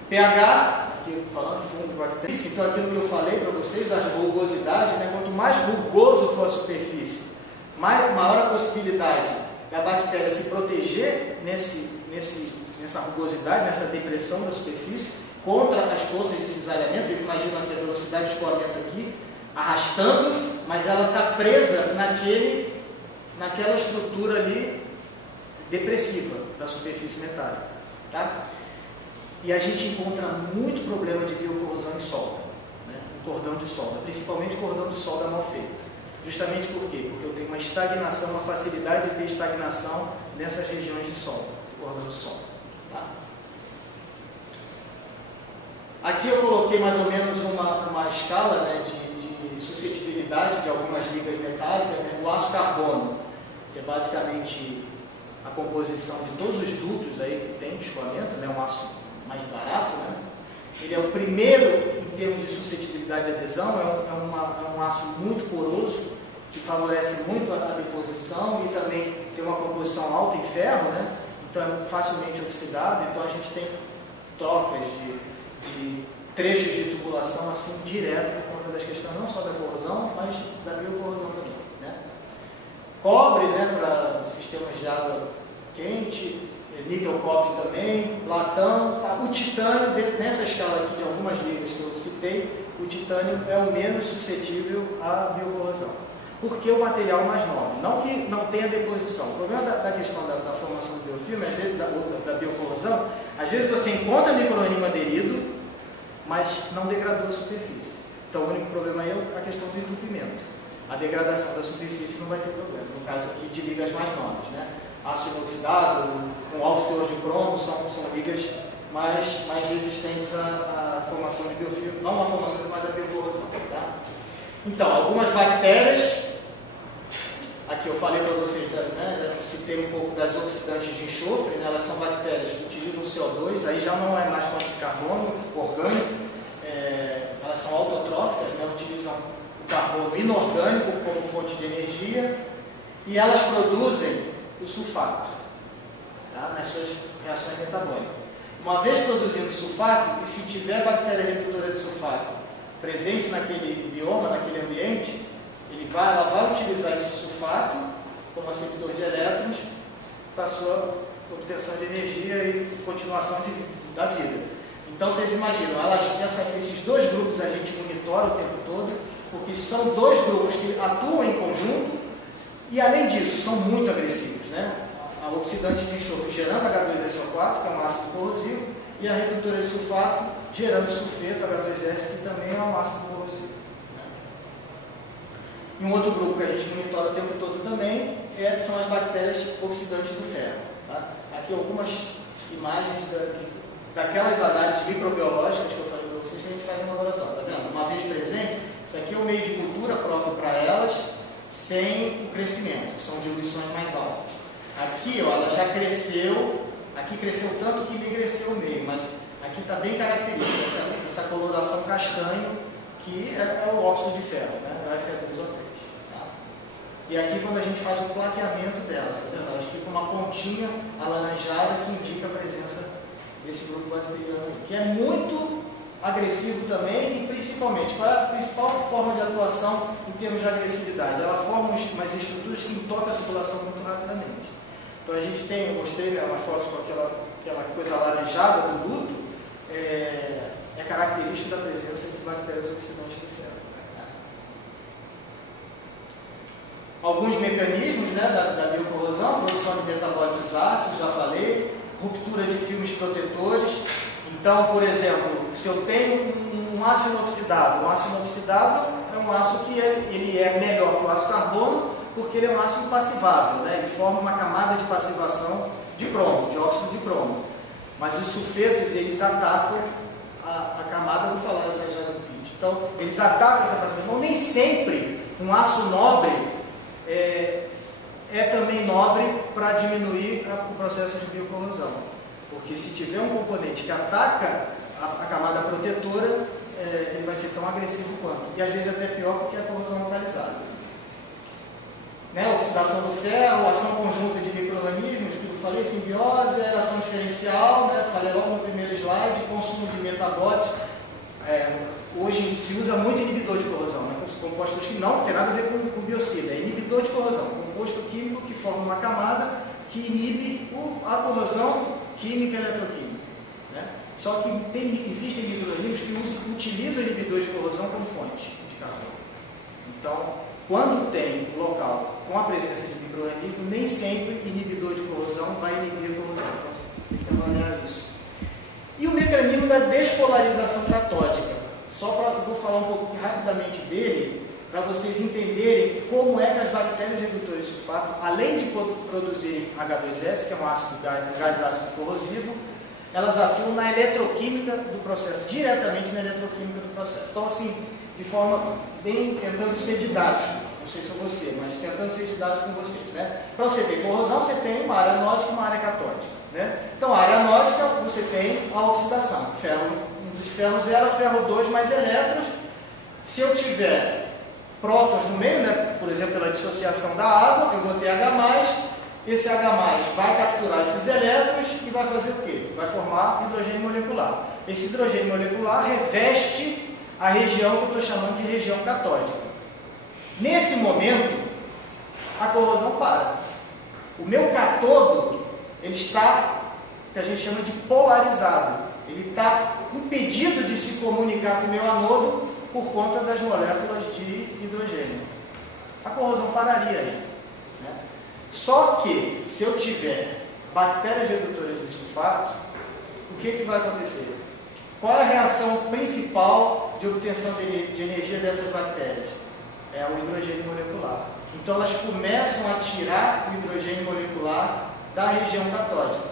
pH, aqui falando fungo, bactéria, então aquilo que eu falei para vocês, das rugosidades, né? Quanto mais rugoso for a superfície, maior a possibilidade da bactéria se proteger nessa rugosidade, nessa depressão da superfície, contra as forças de cisalhamento. Vocês imaginam aqui a velocidade de escoamento aqui, arrastando, mas ela está presa naquela estrutura ali depressiva da superfície metálica. Tá? E a gente encontra muito problema de biocorrosão em solda, né? Em cordão de solda, principalmente cordão de solda mal feito. Justamente por quê? Porque eu tenho uma estagnação, uma facilidade de ter estagnação nessas regiões de solda, cordão de solda. Tá? Aqui eu coloquei mais ou menos uma escala, né, de suscetibilidade de algumas ligas metálicas, né? O aço carbono, que é basicamente a composição de todos os dutos aí que tem de escoamento, né? Um aço mais barato, né? Ele é o primeiro em termos de suscetibilidade de adesão, é um aço muito poroso, que favorece muito a deposição e também tem uma composição alta em ferro, né? Então é facilmente oxidado, então a gente tem trocas de trechos de tubulação assim direto por conta das questões não só da corrosão, mas da biocorrosão também, né? Cobre, né, para sistemas de água quente, níquel cobre também, latão, tá? O titânio, nessa escala aqui de algumas ligas que eu citei, o titânio é o menos suscetível à biocorrosão, porque é o material mais nobre, não que não tenha deposição. O problema da questão da formação do biofilme, às vezes, da biocorrosão, às vezes você encontra micro-organismo aderido, mas não degradou a superfície. Então o único problema é a questão do entupimento. A degradação da superfície não vai ter problema, no caso aqui de ligas mais nobres, né? Aço inoxidável, com alto teor de cromo, são ligas mais resistentes à formação de biofilme, não a formação, mas a biocorrosão. Tá? Então, algumas bactérias, aqui eu falei para vocês, né, já citei um pouco das oxidantes de enxofre, né, elas são bactérias que utilizam CO2, aí já não é mais fonte de carbono orgânico, elas são autotróficas, né, utilizam o carbono inorgânico como fonte de energia e elas produzem o sulfato, tá? Nas suas reações metabólicas. Uma vez produzindo sulfato, e se tiver bactéria redutora de sulfato presente naquele bioma, naquele ambiente, ela vai utilizar esse sulfato como aceptor de elétrons para a sua obtenção de energia e continuação da vida. Então, vocês imaginam, esses dois grupos a gente monitora o tempo todo, porque são dois grupos que atuam em conjunto e, além disso, são muito agressivos, né? A oxidante de enxofre gerando H2SO4, que é um ácido corrosivo, e a redutora de sulfato gerando sulfeto, H2S, que também é um ácido corrosivo. E um outro grupo que a gente monitora o tempo todo também são as bactérias oxidantes do ferro. Tá? Aqui algumas imagens daquelas análises microbiológicas que eu falei para vocês que a gente faz no laboratório. Tá vendo? Uma vez presente, isso aqui é o meio de cultura próprio para elas, sem o crescimento, que são diluições mais altas. Aqui, ó, ela já cresceu, aqui cresceu tanto que enegreceu o meio, mas aqui está bem característica, essa coloração castanho, que é o óxido de ferro, né? É o Fe2O3. Tá? E aqui, quando a gente faz o plaqueamento delas, tá vendo? Elas ficam uma pontinha alaranjada que indica a presença desse grupo bacteriano, que é muito agressivo também, e principalmente, qual é a principal forma de atuação em termos de agressividade? Ela forma umas estruturas que entopem a tubulação muito rapidamente. Então a gente tem, eu mostrei umas fotos com aquela coisa alaranjada do duto, é característica da presença de bactérias oxidantes do ferro. Alguns mecanismos, né, da biocorrosão, produção de metabólitos ácidos, já falei, ruptura de filmes protetores. Então, por exemplo, se eu tenho um ácido inoxidável, é um ácido que ele é melhor que o ácido carbono, porque ele é um ácido passivável, né? Ele forma uma camada de passivação de cromo, de óxido de cromo. Mas os sulfetos, eles atacam a camada, vou falar já do PIT. Então, eles atacam essa passivação. Então, nem sempre um ácido nobre é também nobre para diminuir o processo de biocorrosão. Porque se tiver um componente que ataca a camada protetora, ele vai ser tão agressivo quanto. E às vezes até pior porque é a corrosão localizada. Né? Oxidação do ferro, ação conjunta de micro-organismos, que eu falei, simbiose, ação diferencial, né? Falei logo no primeiro slide, consumo de metabólitos. Hoje se usa muito inibidor de corrosão, né? Compostos que não tem nada a ver com biocida, é inibidor de corrosão, composto químico que forma uma camada que inibe a corrosão química e eletroquímica. Né? Só que existem micro-organismos que utilizam inibidores de corrosão como fonte de carbono. Então, quando tem local com a presença de micro-organismo, nem sempre inibidor de corrosão vai inibir a corrosão. Então, você tem que avaliar isso. E o mecanismo da despolarização catódica. Vou falar um pouco rapidamente dele, para vocês entenderem como é que as bactérias redutoras de sulfato, além de produzirem H2S, que é um gás ácido corrosivo, elas atuam na eletroquímica do processo, diretamente na eletroquímica do processo. Então, assim, de forma bem, tentando ser didático, não sei se é você, mas tentando ser didático com vocês, né? Para você ter corrosão, você tem uma área anódica e uma área catódica, né? Então, a área anódica, você tem a oxidação, de ferro 0 a ferro 2 mais elétrons. Se eu tiver prótons no meio, né? Por exemplo, pela dissociação da água, eu vou ter H+, esse H+, vai capturar esses elétrons e vai fazer o quê? Vai formar hidrogênio molecular. Esse hidrogênio molecular reveste a região que eu estou chamando de região catódica. Nesse momento, a corrosão para. O meu catodo, ele está, que a gente chama de polarizado. Ele está impedido de se comunicar com o meu anodo por conta das moléculas de hidrogênio. A corrosão pararia aí. Né? Só que, se eu tiver bactérias redutoras de sulfato, o que vai acontecer? Qual é a reação principal de obtenção de energia dessas bactérias? É o hidrogênio molecular. Então, elas começam a tirar o hidrogênio molecular da região catódica,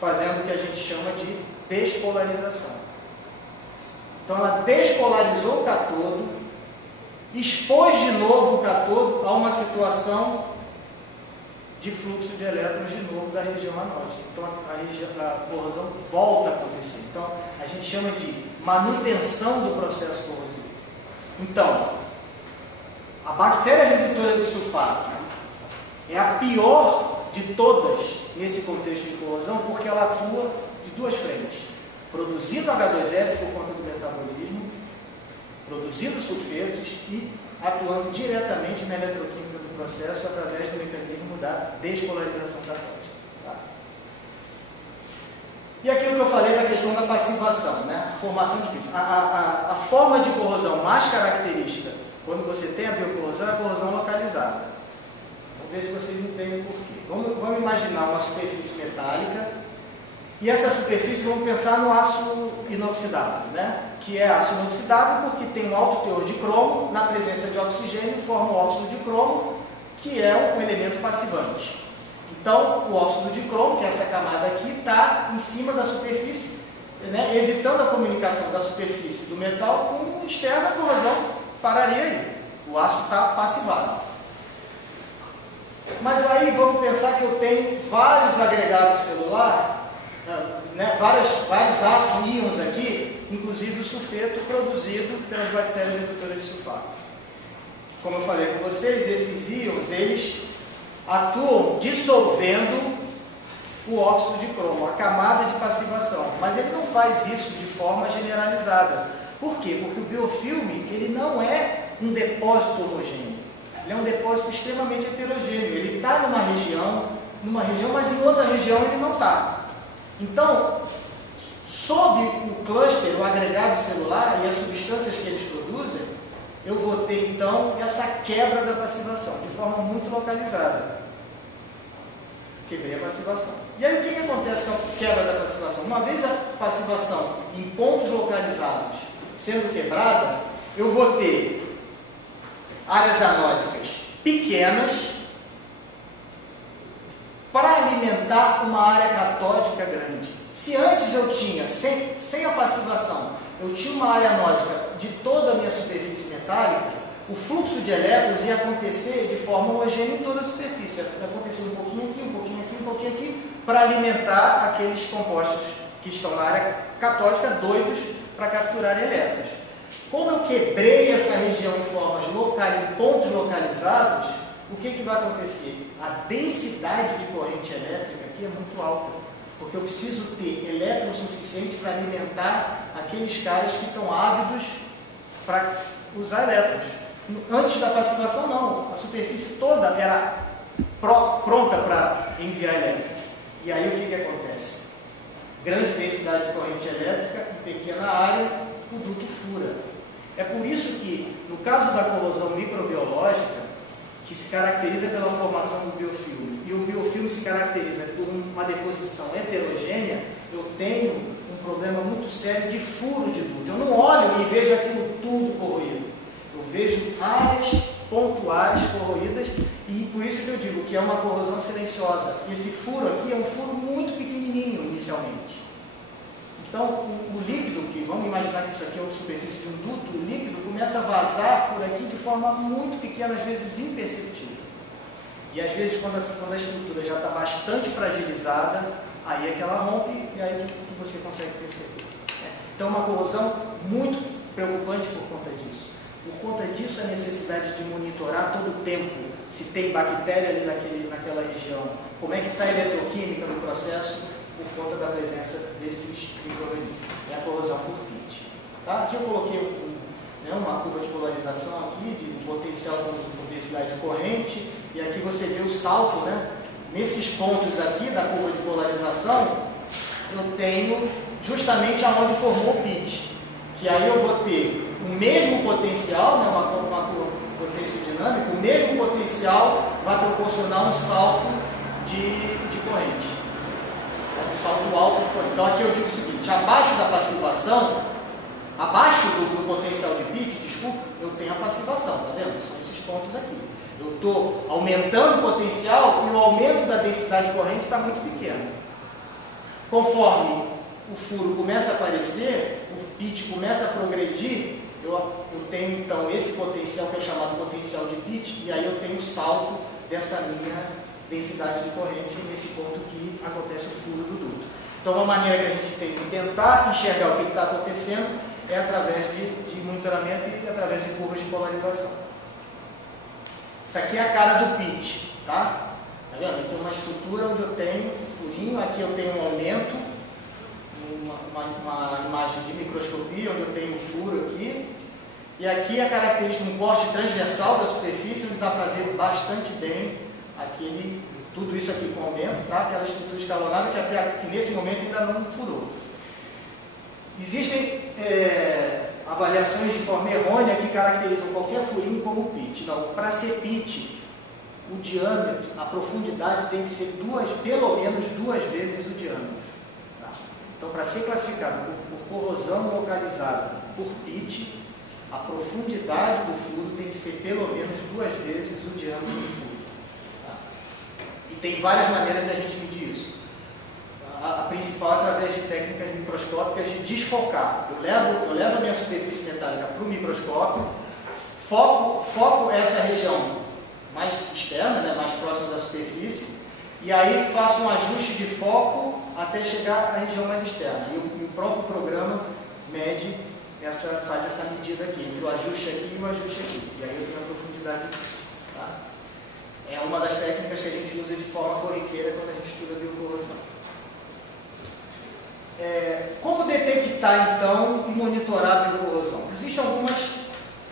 fazendo o que a gente chama de despolarização. Então, ela despolarizou o catodo, expôs de novo o catodo a uma situação de fluxo de elétrons de novo da região anódica. Então, a corrosão volta a acontecer. Então, a gente chama de manutenção do processo corrosivo. Então, a bactéria redutora de sulfato é a pior de todas nesse contexto de corrosão, porque ela atua de duas frentes. Produzindo H2S por conta do metabolismo produzindo sulfetos e atuando diretamente na eletroquímica do processo através do mecanismo da despolarização catódica. Tá? E aquilo que eu falei da questão da passivação, né? A formação de pisos. A forma de corrosão mais característica, quando você tem a biocorrosão, é a corrosão localizada. Vamos ver se vocês entendem por quê. Vamos imaginar uma superfície metálica, e essa superfície, vamos pensar no aço inoxidável, né? Que é aço inoxidável porque tem um alto teor de cromo, na presença de oxigênio, forma o óxido de cromo, que é um elemento passivante. Então, o óxido de cromo, que é essa camada aqui, está em cima da superfície, né? Evitando a comunicação da superfície do metal com o externo, a corrosão pararia aí. O aço está passivado. Mas aí vamos pensar que eu tenho vários agregados celulares, né, vários átomos, íons aqui, inclusive o sulfeto produzido pelas bactérias redutoras de sulfato. Como eu falei com vocês, esses íons, eles atuam dissolvendo o óxido de cromo, a camada de passivação, mas ele não faz isso de forma generalizada. Por quê? Porque o biofilme, ele não é um depósito homogêneo, ele é um depósito extremamente heterogêneo, ele está numa região, mas em outra região ele não está. Então, sob o cluster, o agregado celular e as substâncias que eles produzem, eu vou ter então essa quebra da passivação, de forma muito localizada. Quebrei a passivação. E aí o que acontece com a quebra da passivação? Uma vez a passivação em pontos localizados sendo quebrada, eu vou ter áreas anódicas pequenas para alimentar uma área catódica grande. Se antes eu tinha, sem a passivação, eu tinha uma área anódica de toda a minha superfície metálica, o fluxo de elétrons ia acontecer de forma homogênea em toda a superfície. Ia acontecer um pouquinho aqui, um pouquinho aqui, um pouquinho aqui, para alimentar aqueles compostos que estão na área catódica, doidos para capturar elétrons. Como eu quebrei essa região em pontos localizados, o que vai acontecer? A densidade de corrente elétrica aqui é muito alta, porque eu preciso ter elétron suficiente para alimentar aqueles caras que estão ávidos para usar elétrons. Antes da passivação, não. A superfície toda era pronta para enviar elétrons. E aí o que acontece? Grande densidade de corrente elétrica, em pequena área, o duto fura. É por isso que, no caso da corrosão microbiológica, que se caracteriza pela formação do biofilme, e o biofilme se caracteriza por uma deposição heterogênea, eu tenho um problema muito sério de furo de duto. Eu não olho e vejo aquilo tudo corroído. Eu vejo áreas pontuais corroídas, e por isso que eu digo que é uma corrosão silenciosa. Esse furo aqui é um furo muito pequenininho inicialmente. Então, o líquido, que vamos imaginar que isso aqui é uma superfície de um duto, o líquido começa a vazar por aqui de forma muito pequena, às vezes imperceptível. E às vezes, quando a estrutura já está bastante fragilizada, aí é que ela rompe e aí que você consegue perceber. Então, uma corrosão muito preocupante por conta disso. Por conta disso, a necessidade de monitorar todo o tempo se tem bactéria ali naquela região, como é que está a eletroquímica no processo, por conta da presença desses micro-organismos. É a corrosão por PIT. Tá? Aqui eu coloquei uma curva de polarização aqui, de potencial com intensidade de corrente, e aqui você vê o salto, né? Nesses pontos aqui da curva de polarização, eu tenho justamente aonde formou o PIT, que aí eu vou ter o mesmo potencial, né? uma curva potenciodinâmica, o mesmo potencial vai proporcionar um salto de corrente. Um salto alto de corrente. Então aqui eu digo o seguinte, abaixo da passivação, abaixo do potencial de PIT, desculpa, eu tenho a passivação, tá vendo? São esses pontos aqui. Eu estou aumentando o potencial e o aumento da densidade de corrente está muito pequeno. Conforme o furo começa a aparecer, o PIT começa a progredir, eu tenho então esse potencial que é chamado potencial de PIT, e aí eu tenho o salto dessa minha densidade de corrente nesse ponto que acontece o furo do duto. Então, uma maneira que a gente tem de tentar enxergar o que está acontecendo é através de monitoramento e através de curvas de polarização. Isso aqui é a cara do PIT, tá? Tá vendo? Aqui é uma estrutura onde eu tenho um furinho, aqui eu tenho um aumento, uma imagem de microscopia, onde eu tenho um furo aqui, E aqui a característica de um corte transversal da superfície, onde dá para ver bastante bem tudo isso aqui com aumento, tá? Aquela estrutura escalonada que nesse momento ainda não furou. Existem avaliações de forma errônea que caracterizam qualquer furinho como pit. Não, para ser pit, o diâmetro, a profundidade tem que ser pelo menos 2 vezes o diâmetro. Tá? Então, para ser classificado por corrosão localizada por pit, a profundidade do furo tem que ser pelo menos 2 vezes o diâmetro do furo. Tá? E tem várias maneiras da gente medir isso. A principal é através de técnicas microscópicas de desfocar. Eu levo a minha superfície metálica para o microscópio, foco essa região mais externa, né, mais próxima da superfície, e aí faço um ajuste de foco até chegar à região mais externa. E o próprio programa mede, faz essa medida aqui, entre o ajuste aqui e o ajuste aqui. E aí eu tenho a profundidade aqui. Tá? É uma das técnicas que a gente usa de forma corriqueira quando a gente estuda biocorrosão. Como detectar, então, e monitorar a biocorrosão? Existem algumas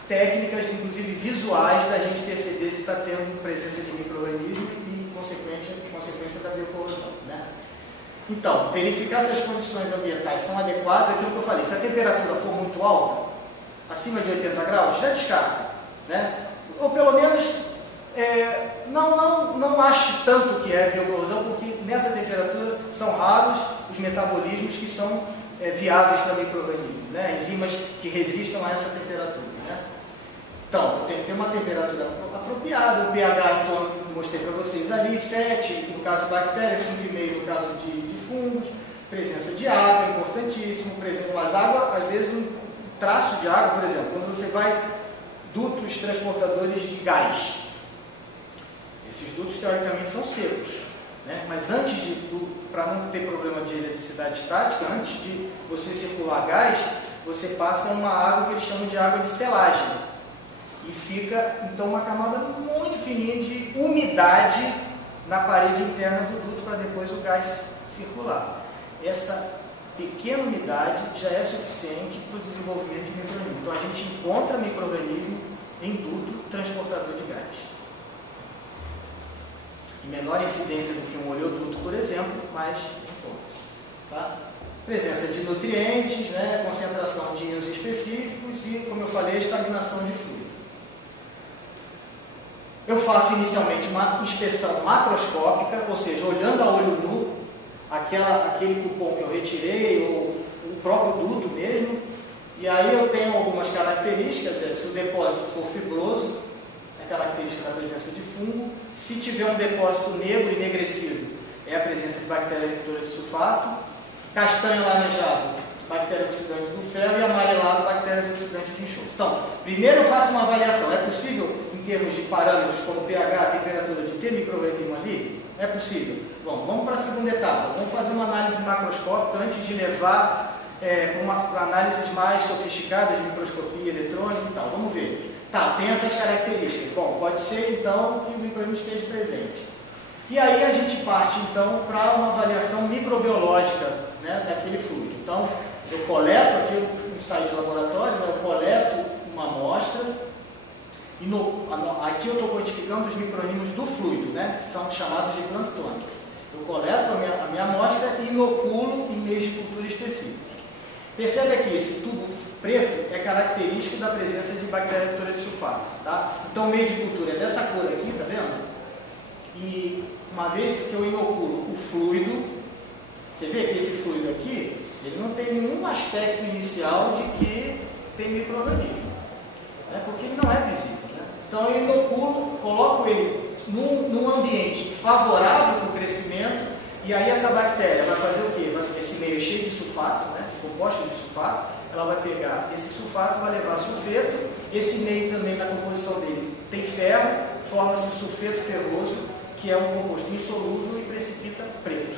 técnicas, inclusive visuais, da gente perceber se está tendo presença de micro-organismo e consequência da biocorrosão. Né? Então, verificar se as condições ambientais são adequadas, aquilo que eu falei, se a temperatura for muito alta, acima de 80 graus, já descarta. Né? Ou pelo menos, não ache tanto que é biocorrosão, porque nessa temperatura são raros os metabolismos que são viáveis para micro-organismos, né? Enzimas que resistam a essa temperatura. Né? Então, eu tenho que ter uma temperatura apropriada, o pH, então, eu mostrei para vocês ali, 7 no caso de bactérias, 5,5 no caso de fungos, presença de água, importantíssimo, mas água, às vezes, um traço de água, por exemplo, quando você vai dutos transportadores de gás, esses dutos, teoricamente, são secos. Né? Mas antes para não ter problema de eletricidade estática, antes de você circular gás, você passa uma água que eles chamam de água de selagem. E fica, então, uma camada muito fininha de umidade na parede interna do duto para depois o gás circular. Essa pequena umidade já é suficiente para o desenvolvimento de micro-organismo. Então, a gente encontra micro-organismo em duto transportador de gás. Em menor incidência do que um oleoduto, por exemplo, mas tá? Presença de nutrientes, né? Concentração de íons específicos e, como eu falei, estagnação de fluido. Eu faço inicialmente uma inspeção macroscópica, ou seja, olhando a olho nu, aquele cupom que eu retirei, ou o próprio duto mesmo, e aí eu tenho algumas características, se o depósito for fibroso, característica da presença de fungo. Se tiver um depósito negro e enegrecido, é a presença de bactéria redutora de sulfato. Castanho alaranjado, bactéria oxidante do ferro, e amarelado, bactérias oxidantes de enxofre. Então, primeiro eu faço uma avaliação. É possível, em termos de parâmetros como pH, temperatura, de ter micro-organismo ali? É possível. Bom, vamos para a segunda etapa. Vamos fazer uma análise macroscópica antes de levar uma análises mais sofisticadas de microscopia eletrônica e tal. Vamos ver. Tá, tem essas características. Bom, pode ser então que o micro-organismo esteja presente. E aí a gente parte então para uma avaliação microbiológica, né, daquele fluido. Então, eu coleto aqui o ensaio de laboratório, né, eu coleto uma amostra, e aqui eu estou quantificando os micro-organismos do fluido, né, que são chamados de planctônicos. Eu coleto a minha amostra e inoculo em meios de cultura específicos. Percebe aqui, esse tubo preto é característico da presença de bactéria redutora de sulfato. Tá? Então, o meio de cultura é dessa cor aqui, tá vendo? E uma vez que eu inoculo o fluido, você vê que esse fluido aqui, ele não tem nenhum aspecto inicial de que tem micro-organismo, né? Porque ele não é visível. Né? Então, eu inoculo, coloco ele num ambiente favorável para o crescimento, e aí essa bactéria vai fazer o quê? Esse meio é cheio de sulfato, né? Composto de sulfato, ela vai pegar esse sulfato, vai levar sulfeto, esse meio também na composição dele tem ferro, forma-se sulfeto ferroso, que é um composto insolúvel e precipita preto.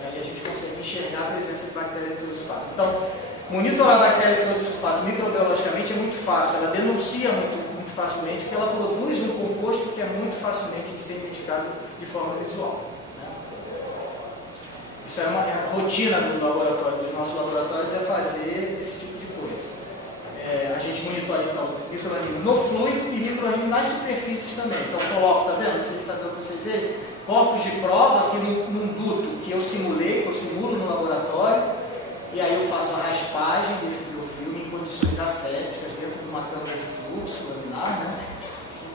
E aí a gente consegue enxergar a presença de bactéria redutora de sulfato. Então, monitorar a bactéria redutora de sulfato microbiologicamente é muito fácil, ela denuncia muito facilmente, porque ela produz um composto que é muito facilmente de ser identificado de forma visual. Isso é uma rotina do laboratório, dos nossos laboratórios, é fazer esse tipo de coisa. A gente monitora, então, microorganismo no fluido e microorganismo nas superfícies também. Então coloco, tá vendo? Não sei se está dando para você ver, corpos de prova aqui num duto que eu simulei, que eu simulo no laboratório, e aí eu faço a raspagem desse biofilme em condições assépticas, dentro de uma câmara de fluxo laminar, né?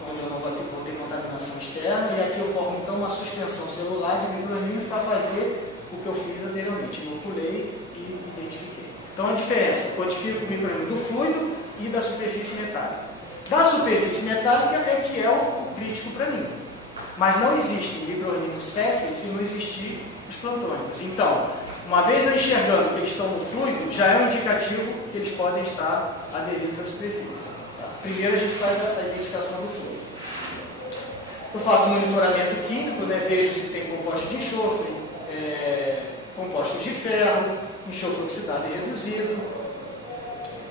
Onde eu não vou ter contaminação externa, e aqui eu formo então uma suspensão celular de microorganismos para fazer o que eu fiz anteriormente, inoculei e identifiquei. Então a diferença, codifico o microorganismo do fluido e da superfície metálica. Da superfície metálica é que é o crítico para mim. Mas não existe microorganismos sésseis se não existir os plantônicos. Então, uma vez eu enxergando que eles estão no fluido, já é um indicativo que eles podem estar aderidos à superfície. Tá? Primeiro a gente faz a identificação do fluido. Eu faço monitoramento químico, né? Vejo se tem compostos de enxofre, compostos de ferro, enxofre oxidado e reduzido.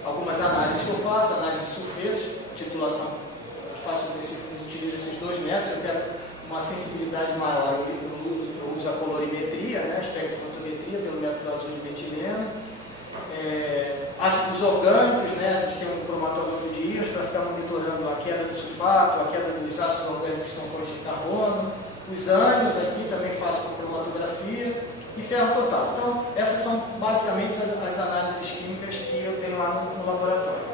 Algumas análises que eu faço, análise de sulfetos, titulação, utilizo esses 2 métodos, eu quero uma sensibilidade maior, eu uso a colorimetria, né? Espectrofotometria, pelo método azul de metileno. Ácidos orgânicos, né? A gente tem um cromatógrafo de íons para ficar monitorando a queda do sulfato, a queda dos ácidos orgânicos que são fontes de carbono. Os ânions aqui também faço com cromatografia e ferro total. Então, essas são basicamente as análises químicas que eu tenho lá no laboratório.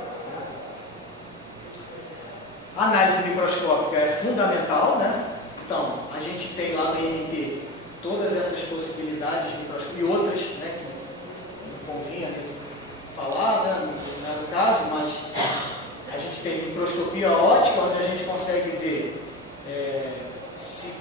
A análise microscópica é fundamental, né? Então, a gente tem lá no INT todas essas possibilidades microscópicas e outras, né, que não convinha falar, né, não é o caso, mas a gente tem microscopia óptica, onde a gente consegue ver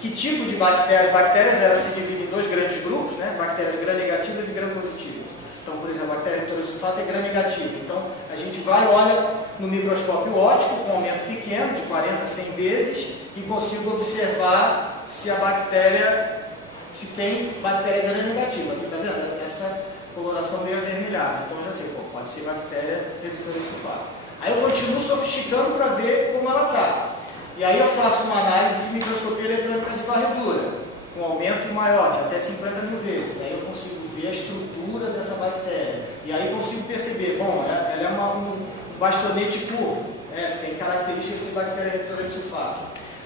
que tipo de bactérias. As bactérias elas se dividem em 2 grandes grupos, né, bactérias gram-negativas e gram-positivas. Então, por exemplo, a bactéria retrosulfato é gram-negativa. Então, a gente vai e olha no microscópio óptico, com um aumento pequeno, de 40 a 100 vezes, e consigo observar se a bactéria, se tem bactéria gram-negativa. Aqui, está vendo? Essa coloração meio avermelhada. Então, eu já sei, pode ser bactéria redutora de sulfato. Aí eu continuo sofisticando para ver como ela está. E aí eu faço uma análise de microscopia eletrônica de varredura, com aumento maior, de até 50 mil vezes. Aí eu consigo ver a estrutura dessa bactéria. E aí eu consigo perceber, bom, ela é um bastonete curvo, tem características de ser bactéria redutora de sulfato.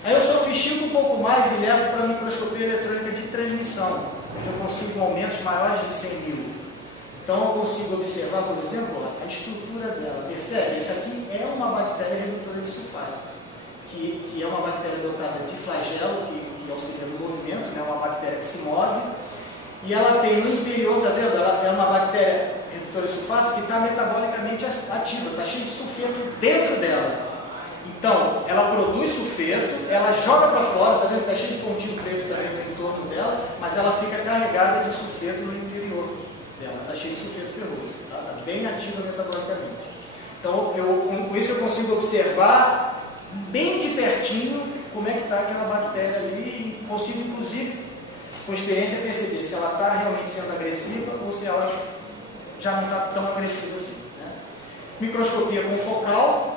Aí eu sofistico um pouco mais e levo para a microscopia eletrônica de transmissão, onde eu consigo aumentos maiores de 100 mil. Então eu consigo observar, por exemplo, a estrutura dela. Percebe? Essa aqui é uma bactéria redutora de sulfato, que é uma bactéria dotada de flagelo, que auxilia no movimento, é uma bactéria que se move, e ela tem no interior, está vendo? Ela é uma bactéria redutora de sulfato que está metabolicamente ativa, está cheio de sulfeto dentro dela. Então, ela produz sulfeto, ela joga para fora, está vendo? Está cheio de pontinho preto também no entorno dela, mas ela fica carregada de sulfeto no interior dela, está cheio de sulfeto ferroso, está bem ativa metabolicamente. Então, com isso eu consigo observar bem de pertinho como é que está aquela bactéria ali e consigo, inclusive, com experiência, perceber se ela está realmente sendo agressiva ou se ela já não está tão agressiva assim. Né? Microscopia confocal,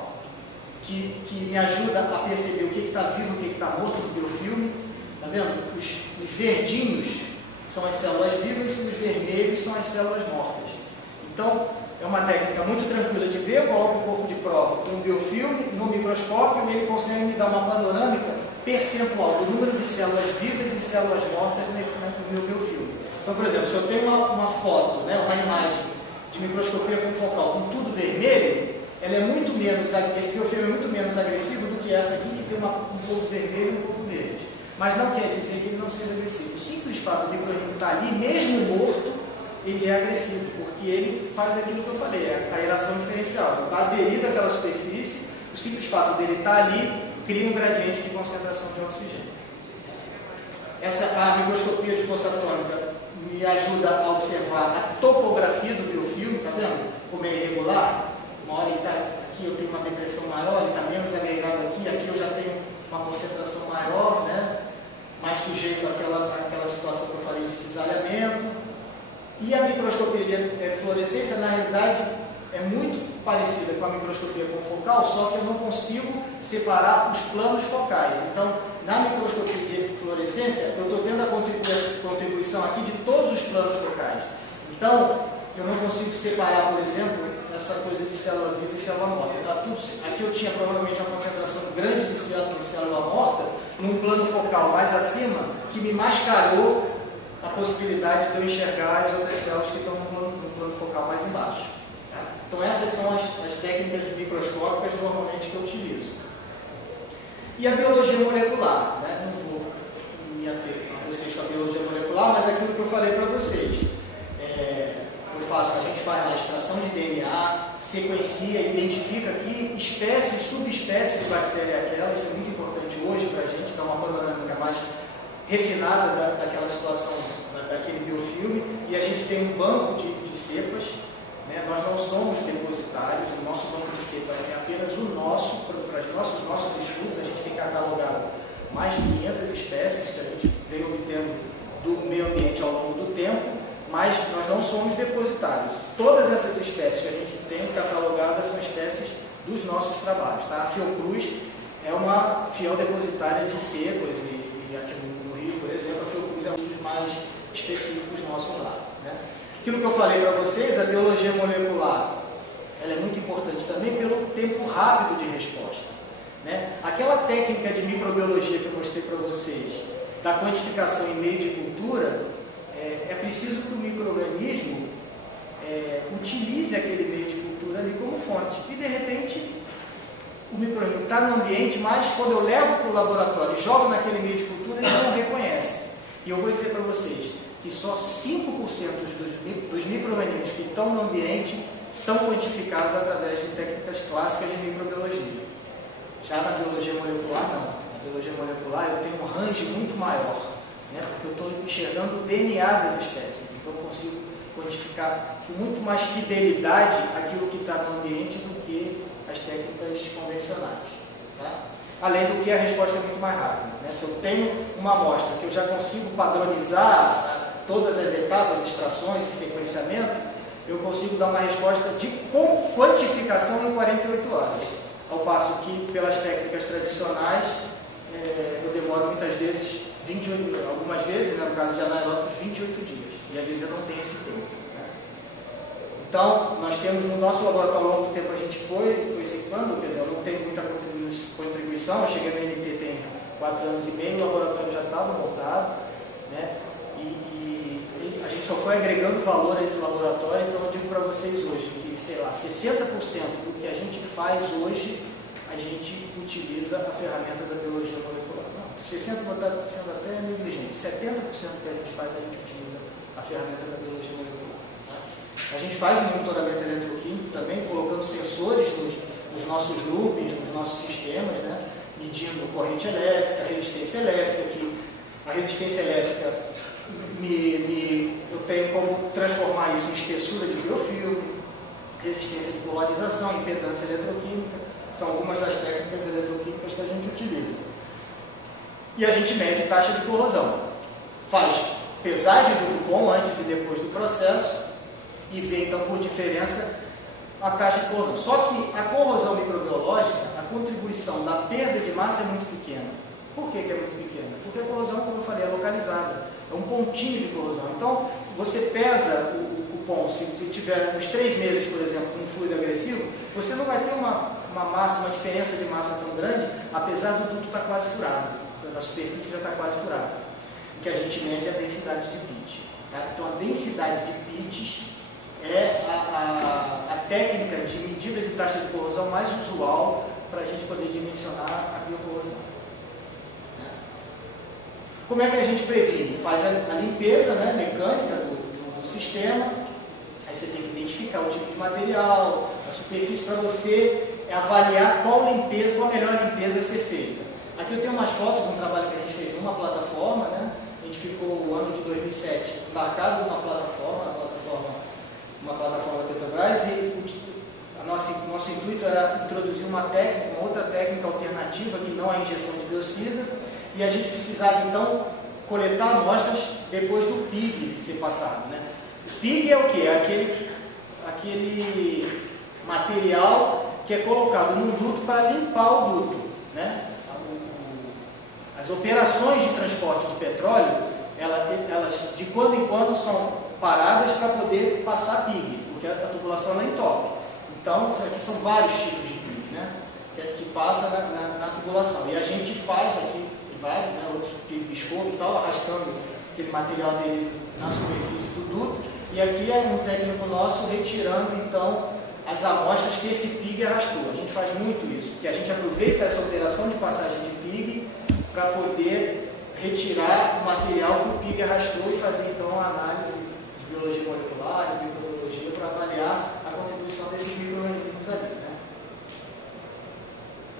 que me ajuda a perceber o que está vivo, o que está morto no biofilme. Está vendo? Os verdinhos são as células vivas e os vermelhos são as células mortas. Então, é uma técnica muito tranquila de ver, coloco um pouco de prova com o biofilme no microscópio e ele consegue me dar uma panorâmica percentual do número de células vivas e células mortas no meu biofilme. Então, por exemplo, se eu tenho uma foto, né, uma imagem de microscopia confocal com tudo vermelho, ela é muito menos, esse biofilme é muito menos agressivo do que essa aqui, que tem um pouco vermelho e um pouco verde. Mas não quer dizer que ele não seja agressivo. O simples fato do microorganismo estar ali, mesmo morto, ele é agressivo, porque ele faz aquilo que eu falei, a aeração diferencial. Está aderido àquela superfície, o simples fato dele estar ali cria um gradiente de concentração de oxigênio. A microscopia de força atômica me ajuda a observar a topografia do biofilme, está vendo? Como é irregular. Uma hora ele está aqui, eu tenho uma depressão maior, ele está menos agregado aqui eu já tenho uma concentração maior, né? Mais sujeito àquela situação que eu falei de cisalhamento. E a microscopia de fluorescência, na realidade, é muito parecida com a microscopia confocal, só que eu não consigo separar os planos focais. Então, na microscopia de fluorescência, eu estou tendo a contribuição aqui de todos os planos focais. Então, eu não consigo separar, por exemplo, essa coisa de célula viva e célula morta. Tá tudo, aqui eu tinha provavelmente uma concentração grande de célula morta, num plano focal mais acima, que me mascarou a possibilidade de eu enxergar as outras células que estão no plano focal mais embaixo. Tá? Então essas são as técnicas microscópicas normalmente que eu utilizo. E a biologia molecular, né? Não vou me ater a vocês com a biologia molecular, mas aquilo que eu falei para vocês. A gente faz a extração de DNA, sequencia, identifica aqui espécie e subespécie de bactéria aquela, isso é muito importante hoje para a gente dar uma panorâmica mais refinada daquela situação, daquele biofilme, e a gente tem um banco de cepas, né? Nós não somos depositários, o nosso banco de cepas é apenas o nosso, para os nossos estudos, a gente tem catalogado mais de 500 espécies que a gente vem obtendo do meio ambiente ao longo do tempo, mas nós não somos depositários. Todas essas espécies que a gente tem catalogadas são espécies dos nossos trabalhos. Tá? A Fiocruz é uma fiel depositária de cepas e aqui no Rio, por exemplo, a Fiocruz é um dos mais específicos nossos lá. Né? Aquilo que eu falei para vocês, a biologia molecular, ela é muito importante também pelo tempo rápido de resposta. Né? Aquela técnica de microbiologia que eu mostrei para vocês, da quantificação em meio de cultura, é preciso que o micro-organismo utilize aquele meio de cultura ali como fonte. E, de repente, o micro-organismo está no ambiente, mas quando eu levo para o laboratório e jogo naquele meio de cultura, ele não reconhece. E eu vou dizer para vocês que só 5% dos micro-organismos que estão no ambiente são quantificados através de técnicas clássicas de microbiologia. Já na biologia molecular, não. Na biologia molecular, eu tenho um range muito maior. Porque eu estou enxergando o DNA das espécies, então eu consigo quantificar com muito mais fidelidade aquilo que está no ambiente do que as técnicas convencionais. Tá? Além do que a resposta é muito mais rápida. Né? Se eu tenho uma amostra que eu já consigo padronizar todas as etapas, extrações e sequenciamento, eu consigo dar uma resposta de quantificação em 48 horas. Ao passo que, pelas técnicas tradicionais, eu demoro muitas vezes 28, algumas vezes, né, no caso de anaeróbicos, 28 dias. E às vezes eu não tenho esse tempo. Né? Então, nós temos no nosso laboratório, ao longo do tempo a gente foi se equipando, quer dizer, eu não tenho muita contribuição, eu cheguei na NT tem 4 anos e meio, o laboratório já estava montado, né? E a gente só foi agregando valor a esse laboratório, então eu digo para vocês hoje que, sei lá, 60% do que a gente faz hoje, a gente utiliza a ferramenta da biologia molecular. 60% sendo até negligente, 70% do que a gente faz, a gente utiliza a ferramenta da biologia molecular. Tá? A gente faz um monitoramento eletroquímico também, colocando sensores nos nossos loopings, nos nossos sistemas, né? Medindo corrente elétrica, resistência elétrica, que a resistência elétrica eu tenho como transformar isso em espessura de biofilme, resistência de polarização, impedância eletroquímica, são algumas das técnicas eletroquímicas que a gente utiliza. E a gente mede taxa de corrosão. Faz pesagem do cupom antes e depois do processo e vê, então, por diferença, a taxa de corrosão. Só que a corrosão microbiológica, a contribuição da perda de massa é muito pequena. Por que é muito pequena? Porque a corrosão, como eu falei, é localizada. É um pontinho de corrosão. Então, se você pesa o cupom, se tiver uns 3 meses, por exemplo, com um fluido agressivo, você não vai ter uma massa, uma diferença de massa tão grande, apesar do duto estar quase furado. A superfície já está quase furada. O que a gente mede é a densidade de pitch. Tá? Então, a densidade de pitches é a técnica de medida de taxa de corrosão mais usual para a gente poder dimensionar a biocorrosão. Né? Como é que a gente previne? Faz a limpeza, né, mecânica do sistema, aí você tem que identificar o tipo de material, a superfície, para você avaliar qual a melhor limpeza a ser feita. Aqui eu tenho umas fotos de um trabalho que a gente fez numa plataforma, né? A gente ficou o ano de 2007 embarcado numa plataforma, uma plataforma da Petrobras, e nosso intuito era introduzir uma outra técnica alternativa que não a injeção de biocida, e a gente precisava então coletar amostras depois do PIG ser passado, né? O PIG é o que? É aquele material que é colocado no duto para limpar o duto, né? As operações de transporte de petróleo, elas de quando em quando são paradas para poder passar PIG, porque a tubulação ela entope. Então, isso aqui são vários tipos de PIG, né? Que passa na tubulação. E a gente faz aqui, tem vários, né? Outros PIG biscoito e tal, arrastando aquele material dele na superfície do duto. E aqui é um técnico nosso retirando, então, as amostras que esse PIG arrastou. A gente faz muito isso, porque a gente aproveita essa operação de passagem de PIG para poder retirar o material que o PIG arrastou e fazer, então, uma análise de biologia molecular, de microbiologia, para avaliar a contribuição desses micro-organismos ali, né?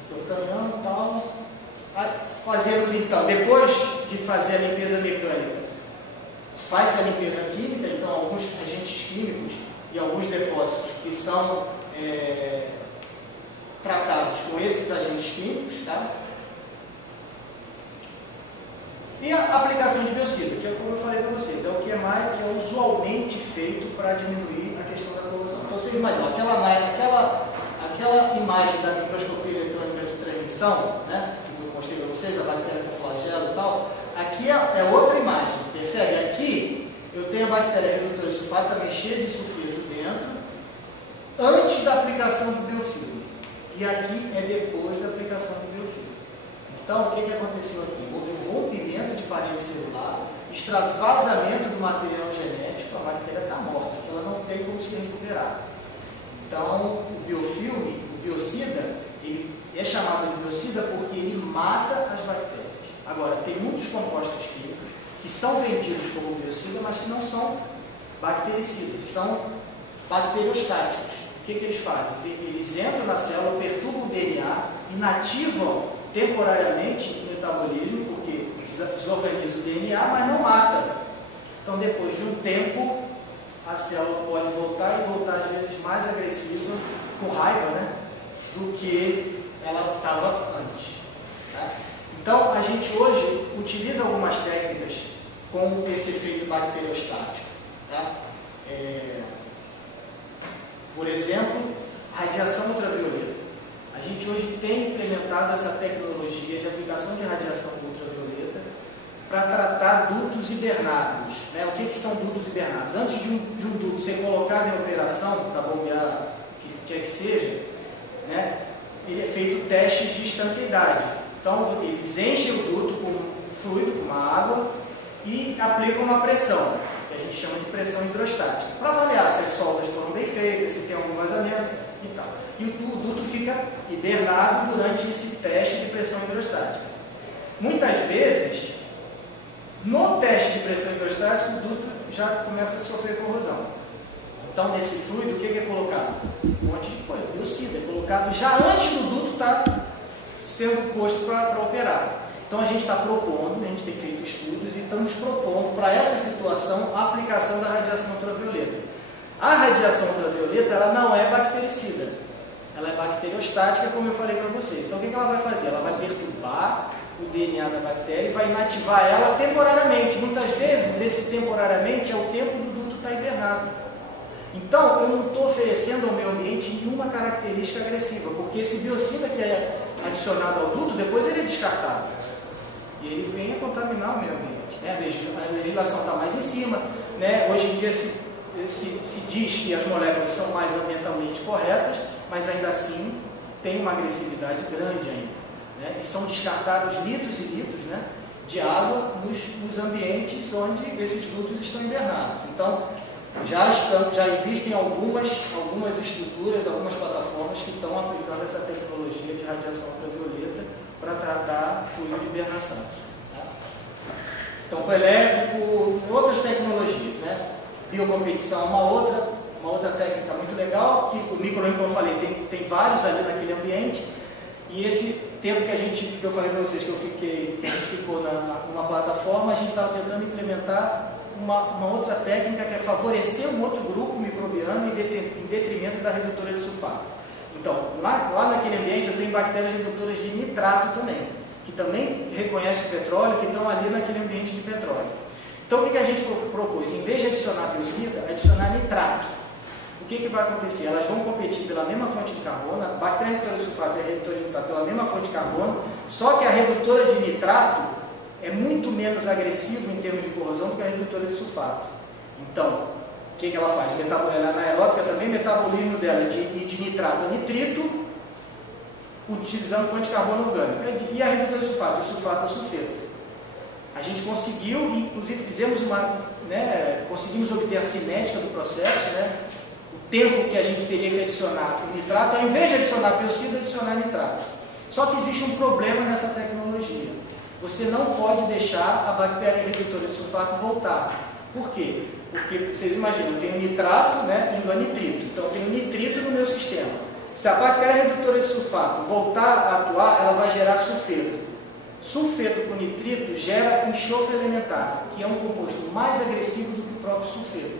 Aqui o canhão e tal. Fazemos, então, depois de fazer a limpeza mecânica, faz-se a limpeza química, então, alguns agentes químicos e alguns depósitos que são tratados com esses agentes químicos, tá? E a aplicação de biocida, que é como eu falei para vocês, é o que é usualmente feito para diminuir a questão da corrosão. Então vocês imaginam, aquela imagem da microscopia eletrônica de transmissão, né, que eu mostrei para vocês, da bactéria com flagelo e tal, aqui é outra imagem, percebe? Aqui eu tenho a bactéria redutora de sulfato também cheia de sulfeto dentro, antes da aplicação do biofilme. E aqui é depois da aplicação do biofilme. Então, o que aconteceu aqui? Houve um rompimento de parede celular, extravasamento do material genético, a bactéria está morta, ela não tem como se recuperar. Então, o biofilme, o biocida, ele é chamado de biocida porque ele mata as bactérias. Agora, tem muitos compostos químicos que são vendidos como biocida, mas que não são bactericidas, são bacteriostáticos. O que eles fazem? Eles entram na célula, perturbam o DNA, inativam temporariamente o metabolismo, porque desorganiza o DNA, mas não mata. Então, depois de um tempo, a célula pode voltar e voltar às vezes mais agressiva, com raiva, né, do que ela estava antes. Tá? Então, a gente hoje utiliza algumas técnicas com esse efeito bacteriostático. Tá? Por exemplo, radiação ultravioleta. A gente hoje tem implementado essa tecnologia de aplicação de radiação ultravioleta para tratar dutos hibernados. Né? O que são dutos hibernados? Antes de um duto ser colocado em operação para bombear o que quer que seja, né? Ele é feito testes de estanqueidade. Então, eles enchem o duto com fluido, com uma água, e aplicam uma pressão, que a gente chama de pressão hidrostática, para avaliar se as soldas foram bem feitas, se tem algum vazamento e tal. E o duto fica hibernado durante esse teste de pressão hidrostática. Muitas vezes, no teste de pressão hidrostática, o duto já começa a sofrer corrosão. Então, nesse fluido, o que é colocado? Um monte de coisa, biocida, é colocado já antes do duto estar sendo posto para operar. Então, a gente está propondo, a gente tem feito estudos e estamos propondo para essa situação a aplicação da radiação ultravioleta. A radiação ultravioleta, ela não é bactericida. Ela é bacteriostática, como eu falei para vocês. Então, o que ela vai fazer? Ela vai perturbar o DNA da bactéria e vai inativar ela temporariamente. Muitas vezes, esse temporariamente é o tempo do duto estar hibernado. Então, eu não estou oferecendo ao meio ambiente nenhuma característica agressiva, porque esse biocida que é adicionado ao duto, depois ele é descartado. E ele vem a contaminar o meio ambiente. Né? A legislação está mais em cima. Né? Hoje em dia se diz que as moléculas são mais ambientalmente corretas, mas ainda assim tem uma agressividade grande ainda. Né? E são descartados litros e litros, né, de água nos ambientes onde esses dutos estão hibernados. Então, já existem algumas estruturas, algumas plataformas que estão aplicando essa tecnologia de radiação ultravioleta para tratar fluido de hibernação. Tá? Então, elétrico, outras tecnologias, né? Biocompetição, uma outra técnica muito legal, que o micro-organismo, como eu falei, tem vários ali naquele ambiente, e esse tempo que eu falei para vocês, que a gente ficou numa plataforma, a gente estava tentando implementar uma outra técnica que é favorecer um outro grupo microbiano em detrimento da redutora de sulfato. Então, lá naquele ambiente eu tenho bactérias redutoras de nitrato também, que também reconhecem o petróleo, que estão ali naquele ambiente de petróleo. Então, o que a gente propôs? Em vez de adicionar biocida, adicionar nitrato. O que vai acontecer? Elas vão competir pela mesma fonte de carbono, a bactéria redutora de sulfato e a redutora de nitrato pela mesma fonte de carbono, só que a redutora de nitrato é muito menos agressiva em termos de corrosão do que a redutora de sulfato. Então, o que ela faz? Ela é anaeróbica também, metabolismo dela de nitrato a nitrito, utilizando fonte de carbono orgânico. E a redutora de sulfato, de sulfato a sulfeto. A gente conseguiu, inclusive fizemos conseguimos obter a cinética do processo, o tempo que a gente teria que adicionar o nitrato, ao invés de adicionar biocida, adicionar nitrato. Só que existe um problema nessa tecnologia. Você não pode deixar a bactéria redutora de sulfato voltar. Por quê? Porque, vocês imaginam, eu tenho nitrato indo a nitrito. Então, eu tenho nitrito no meu sistema. Se a bactéria redutora de sulfato voltar a atuar, ela vai gerar sulfeto. Sulfeto com nitrito gera enxofre elementar, que é um composto mais agressivo do que o próprio sulfeto.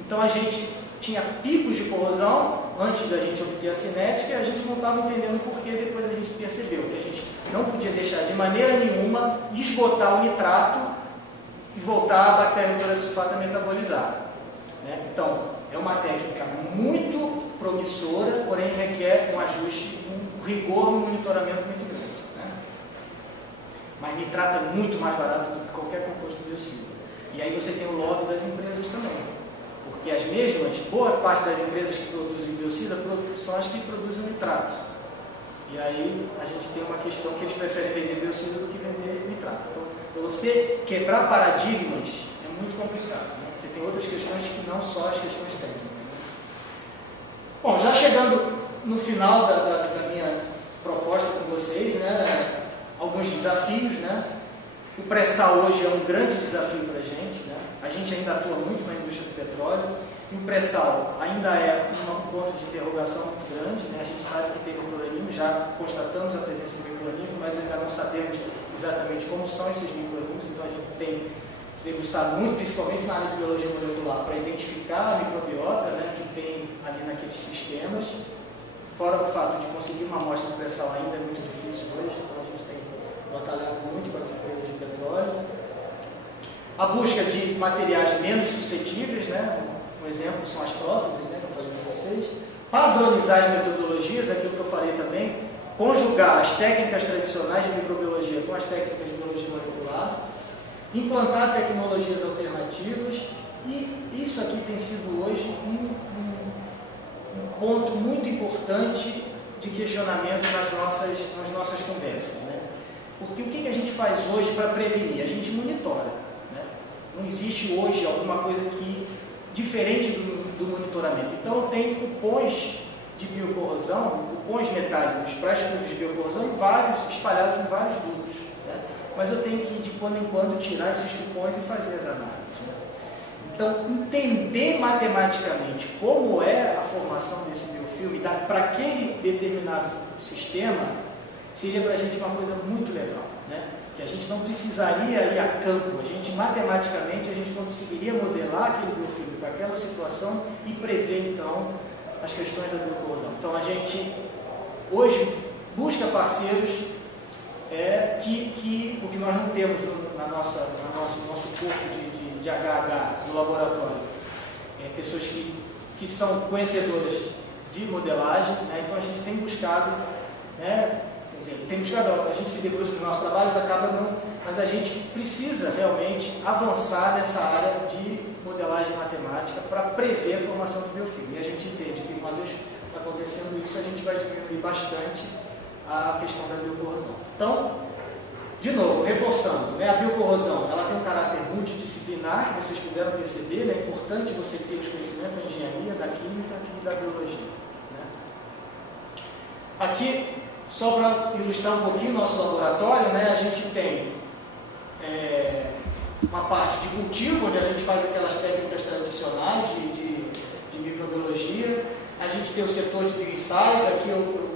Então, a gente tinha picos de corrosão antes da gente obter a cinética e a gente não estava entendendo por que depois a gente percebeu que a gente não podia deixar de maneira nenhuma esgotar o nitrato e voltar a bactéria redutora de sulfato a metabolizar. Então, é uma técnica muito promissora, porém requer um ajuste, um rigor no monitoramento muito grande. Mas nitrato é muito mais barato do que qualquer composto biocida. E aí você tem o lobby das empresas também. Porque as mesmas, boa parte das empresas que produzem biocida são as que produzem nitrato. E aí a gente tem uma questão que eles preferem vender biocida do que vender nitrato. Então, para você quebrar paradigmas é muito complicado. Você tem outras questões que não só as questões técnicas. Bom, já chegando no final da minha proposta com vocês, alguns desafios. O pré-sal hoje é um grande desafio para a gente. A gente ainda atua muito na indústria do petróleo. E o pré-sal ainda é um ponto de interrogação muito grande. A gente sabe que tem micro-organismos, já constatamos a presença de micro-organismos, mas ainda não sabemos exatamente como são esses micro-organismos. Então a gente tem se debruçado muito, principalmente na área de biologia molecular, para identificar a microbiota que tem ali naqueles sistemas. Fora o fato de conseguir uma amostra de pré-sal ainda é muito difícil hoje, então a gente tem batalhado muito com as empresas de petróleo. A busca de materiais menos suscetíveis, um exemplo são as próteses, que eu falei com vocês. Padronizar as metodologias, aquilo que eu falei também, conjugar as técnicas tradicionais de microbiologia com as técnicas de biologia molecular, implantar tecnologias alternativas, e isso aqui tem sido hoje um ponto muito importante de questionamento nas nossas conversas. Porque o que a gente faz hoje para prevenir? A gente monitora. Não existe hoje alguma coisa diferente do monitoramento. Então, eu tenho cupons de biocorrosão, cupons metálicos para estudos de biocorrosão espalhados em vários dutos. Mas eu tenho que, de quando em quando, tirar esses cupons e fazer as análises. Então, entender matematicamente como é a formação desse biofilme para aquele determinado sistema seria para a gente uma coisa muito legal. Que a gente não precisaria ir a campo, matematicamente a gente conseguiria modelar aquele biofilme para aquela situação e prever então as questões da biocorrosão. Então a gente hoje busca parceiros porque nós não temos no nosso corpo de HH no laboratório pessoas que são conhecedoras de modelagem, então a gente tem buscado, a gente se debruça nos nossos trabalhos, mas a gente precisa realmente avançar nessa área de modelagem matemática para prever a formação do biofilme. E a gente entende que uma vez acontecendo isso, a gente vai diminuir bastante a questão da biocorrosão. Então, de novo, reforçando, a biocorrosão ela tem um caráter multidisciplinar, vocês puderam perceber, é importante você ter os conhecimentos da engenharia, da química e da biologia. Aqui, só para ilustrar um pouquinho o nosso laboratório, a gente tem uma parte de cultivo, onde a gente faz aquelas técnicas tradicionais de microbiologia. A gente tem o setor de bioensaios, aqui eu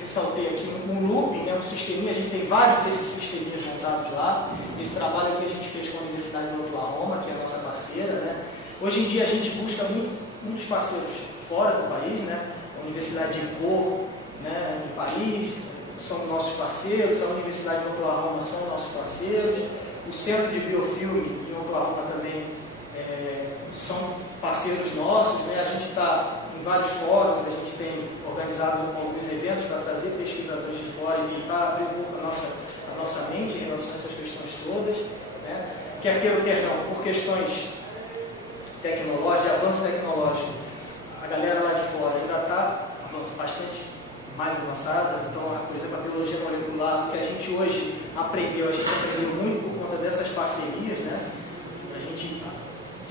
ressaltei aqui um loop, um sisteminha, a gente tem vários desses sisteminhas montados lá. Esse trabalho aqui a gente fez com a Universidade de Oklahoma, que é a nossa parceira. Hoje em dia a gente busca muitos parceiros fora do país, a Universidade de Porto, em Paris, são nossos parceiros, a Universidade de Oklahoma são nossos parceiros, o Centro de Biofilme em Oklahoma também são parceiros nossos, a gente está em vários fóruns, a gente tem organizado alguns eventos para trazer pesquisadores de fora e tentar abrir um pouco a nossa mente em relação a essas questões todas, quer queira ou quer não, por questões tecnológico, de avanço tecnológico, a galera lá de fora ainda está bastante mais avançada. Então, por exemplo, a biologia molecular, que a gente hoje aprendeu, a gente aprendeu muito por conta dessas parcerias, né? A gente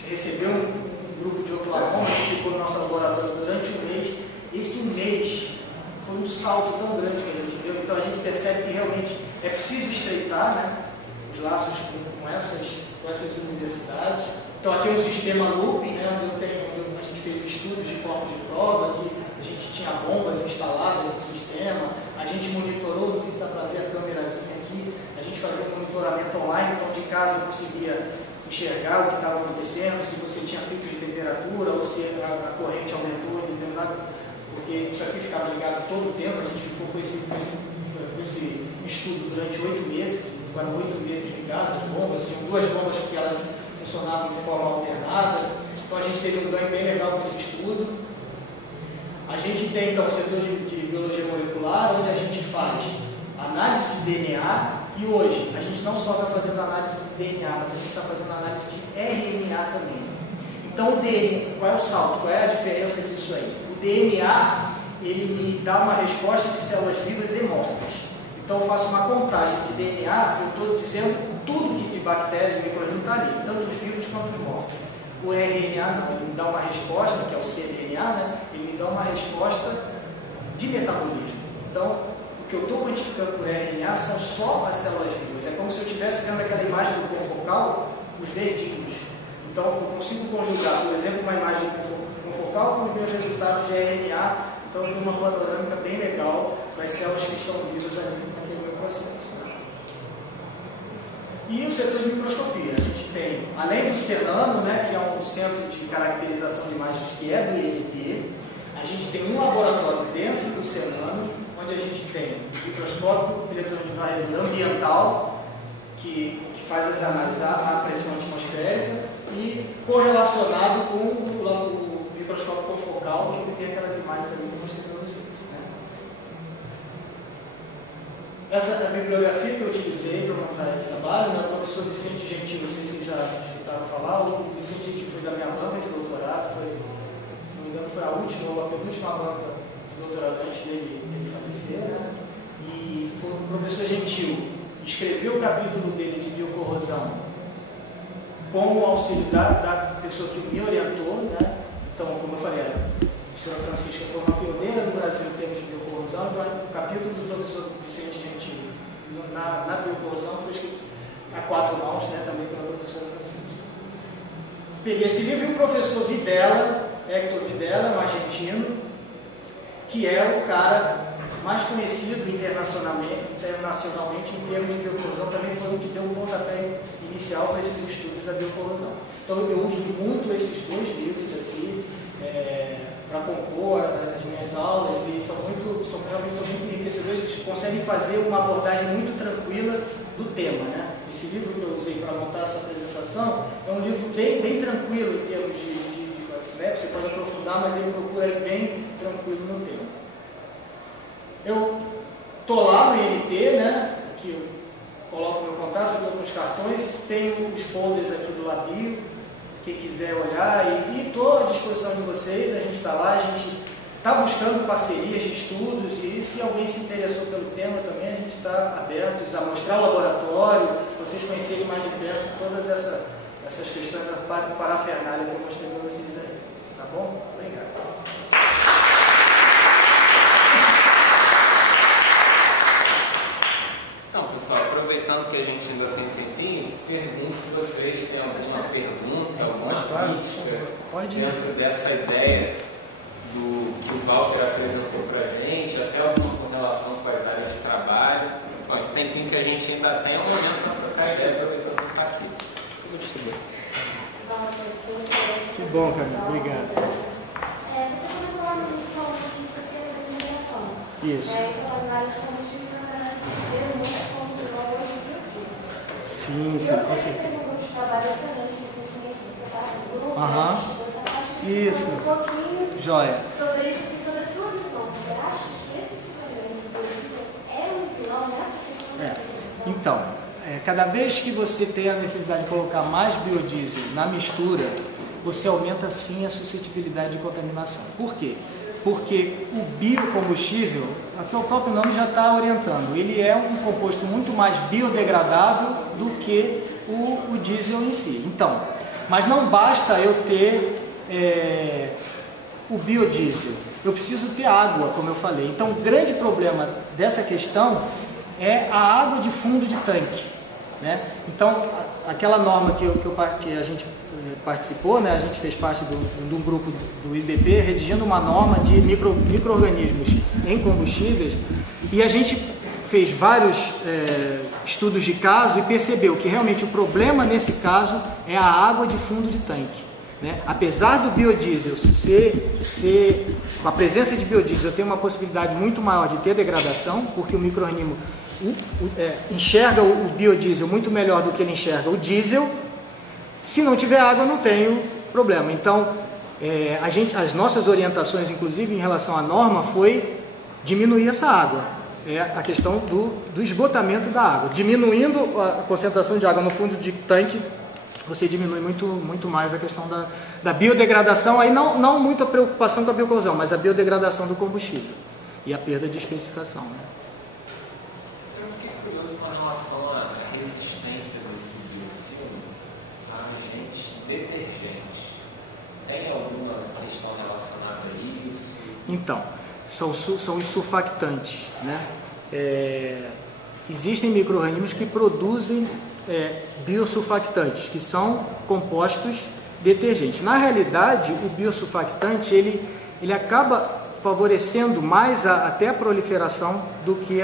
recebeu um grupo de Oklahoma, a gente ficou no nosso laboratório durante um mês. Esse mês foi um salto tão grande que a gente deu, então a gente percebe que realmente é preciso estreitar, né, os laços com essas universidades. Então aqui é um sistema looping, né, onde a gente fez estudos de corpos de prova, que a gente tinha bombas instaladas no sistema, a gente monitorou, não sei se dá para ver a câmerazinha aqui, a gente fazia um monitoramento online, então de casa eu conseguia enxergar o que estava acontecendo, se você tinha picos de temperatura ou se a corrente aumentou em determinado, porque isso aqui ficava ligado todo o tempo. A gente ficou com esse estudo durante 8 meses, ficaram 8 meses ligados as bombas, tinham 2 bombas que elas funcionavam de forma alternada, então a gente teve um ganho bem legal com esse estudo. A gente tem então o setor de biologia molecular, onde a gente faz análise de DNA. E hoje, a gente não só está fazendo análise de DNA, mas a gente está fazendo análise de RNA também. Então, o DNA, qual é o salto? Qual é a diferença disso aí? O DNA, ele me dá uma resposta de células vivas e mortas. Então, eu faço uma contagem de DNA, eu estou dizendo tudo que de bactérias, micro-organismos está ali, tanto os vivos quanto os mortos. O RNA, não, ele me dá uma resposta, que é o cDNA, né? Ele me dá uma resposta de metabolismo. Então, o que eu estou quantificando por RNA são só as células vivas. É como se eu estivesse vendo aquela imagem do confocal, os verdinhos. Então, eu consigo conjugar, por exemplo, uma imagem do confocal com os meus resultados de RNA. Então, eu tenho uma panorâmica bem legal das células que estão vivas ali naquele meu processo. E o setor de microscopia. A gente tem, além do CENANO, né, que é um centro de caracterização de imagens que é do INP, a gente tem um laboratório dentro do CENANO, onde a gente tem microscópio eletrônico de varredura ambiental, que faz as análises à pressão atmosférica, e correlacionado com o microscópio confocal, que tem aquelas imagens ali que eu mostrei para vocês. Né? Essa é a bibliografia que eu utilizei para montar esse trabalho, né? O professor Vicente Gentil, não sei se vocês já escutaram falar, o Vicente Gentil foi da minha banca de doutorado, se não me engano foi a última ou a penúltima banca de doutorado antes dele falecer, né? E foi o professor Gentil, escreveu o capítulo dele de biocorrosão com o auxílio da pessoa que me orientou, né? Então, como eu falei, a professora Francisca foi uma pioneira no Brasil em termos de biocorrosão, então o capítulo do professor Vicente Gentil na biocorrosão foi escrito a 4 mãos, né? Também pela professora Francisca. Peguei esse livro e o professor Videla, Hector Videla, um argentino, que é o cara mais conhecido internacionalmente em termos de biocorrosão, também foi o que deu um pontapé inicial para esses estudos da biocorrosão. Então eu uso muito esses 2 livros aqui para compor as minhas aulas e realmente são muito enriquecedores, conseguem fazer uma abordagem muito tranquila do tema. Né? Esse livro que eu usei para montar essa apresentação é um livro bem tranquilo em termos né? Você pode aprofundar, mas ele procura ir bem tranquilo no tema. Eu estou lá no INT, né? Aqui eu coloco meu contato, estou com os cartões, tenho os folders aqui do Labio, quem quiser olhar, e estou à disposição de vocês. A gente está lá, a gente está buscando parcerias de estudos, e se alguém se interessou pelo tema também, a gente está abertos a mostrar o laboratório, vocês conhecerem mais de perto todas essas questões, a parafernália que eu mostrei para vocês aí. Tá bom? Obrigado. Aproveitando que a gente ainda tem um tempinho, pergunto se vocês têm alguma pergunta, alguma crítica dentro dessa ideia que o Walter apresentou para a gente, até alguma com relação com as áreas de trabalho. Bom, esse tempinho que a gente ainda tem é um momento para trocar ideia, aproveitando que está aqui. Que bom, Camila. Obrigado. Você comentou lá no início falando aqui sobre a regeneração. Isso. Sim, sim, com certeza. Você tem um grupo de trabalho excelente recentemente, você está no grupo, você está isso. Um pouquinho Joia. sobre isso, sobre a sua visão. Você acha que efetivamente o biodiesel é um vilão nessa questão da regeneração? Então, cada vez que você tem a necessidade de colocar mais biodiesel na mistura, você aumenta sim a suscetibilidade de contaminação. Por quê? Porque o biocombustível, o próprio nome já está orientando, ele é um composto muito mais biodegradável do que o diesel em si. Então, mas não basta eu ter o biodiesel, eu preciso ter água, como eu falei. Então, o grande problema dessa questão é a água de fundo de tanque, né? Então, aquela norma que a gente participou, né? A gente fez parte de um grupo do IBP, redigindo uma norma de micro-organismos em combustíveis, e a gente fez vários estudos de caso e percebeu que realmente o problema nesse caso é a água de fundo de tanque, né? Apesar do biodiesel com a presença de biodiesel ter uma possibilidade muito maior de ter degradação, porque o micro-organismo enxerga o biodiesel muito melhor do que ele enxerga o diesel. Se não tiver água, não tem problema. Então, as nossas orientações, inclusive em relação à norma, foi diminuir essa água. É a questão do esgotamento da água. Diminuindo a concentração de água no fundo de tanque, você diminui muito mais a questão da biodegradação. Aí não muita preocupação com a biocorrosão, mas a biodegradação do combustível e a perda de especificação, né? Eu fiquei curioso com relação à resistência desse biofilme a agentes detergentes. Tem alguma questão relacionada a isso? Então, são os surfactantes, né? Existem micro-organismos que produzem biosurfactantes, que são compostos detergentes. Na realidade, o biosurfactante ele acaba favorecendo mais até a proliferação do que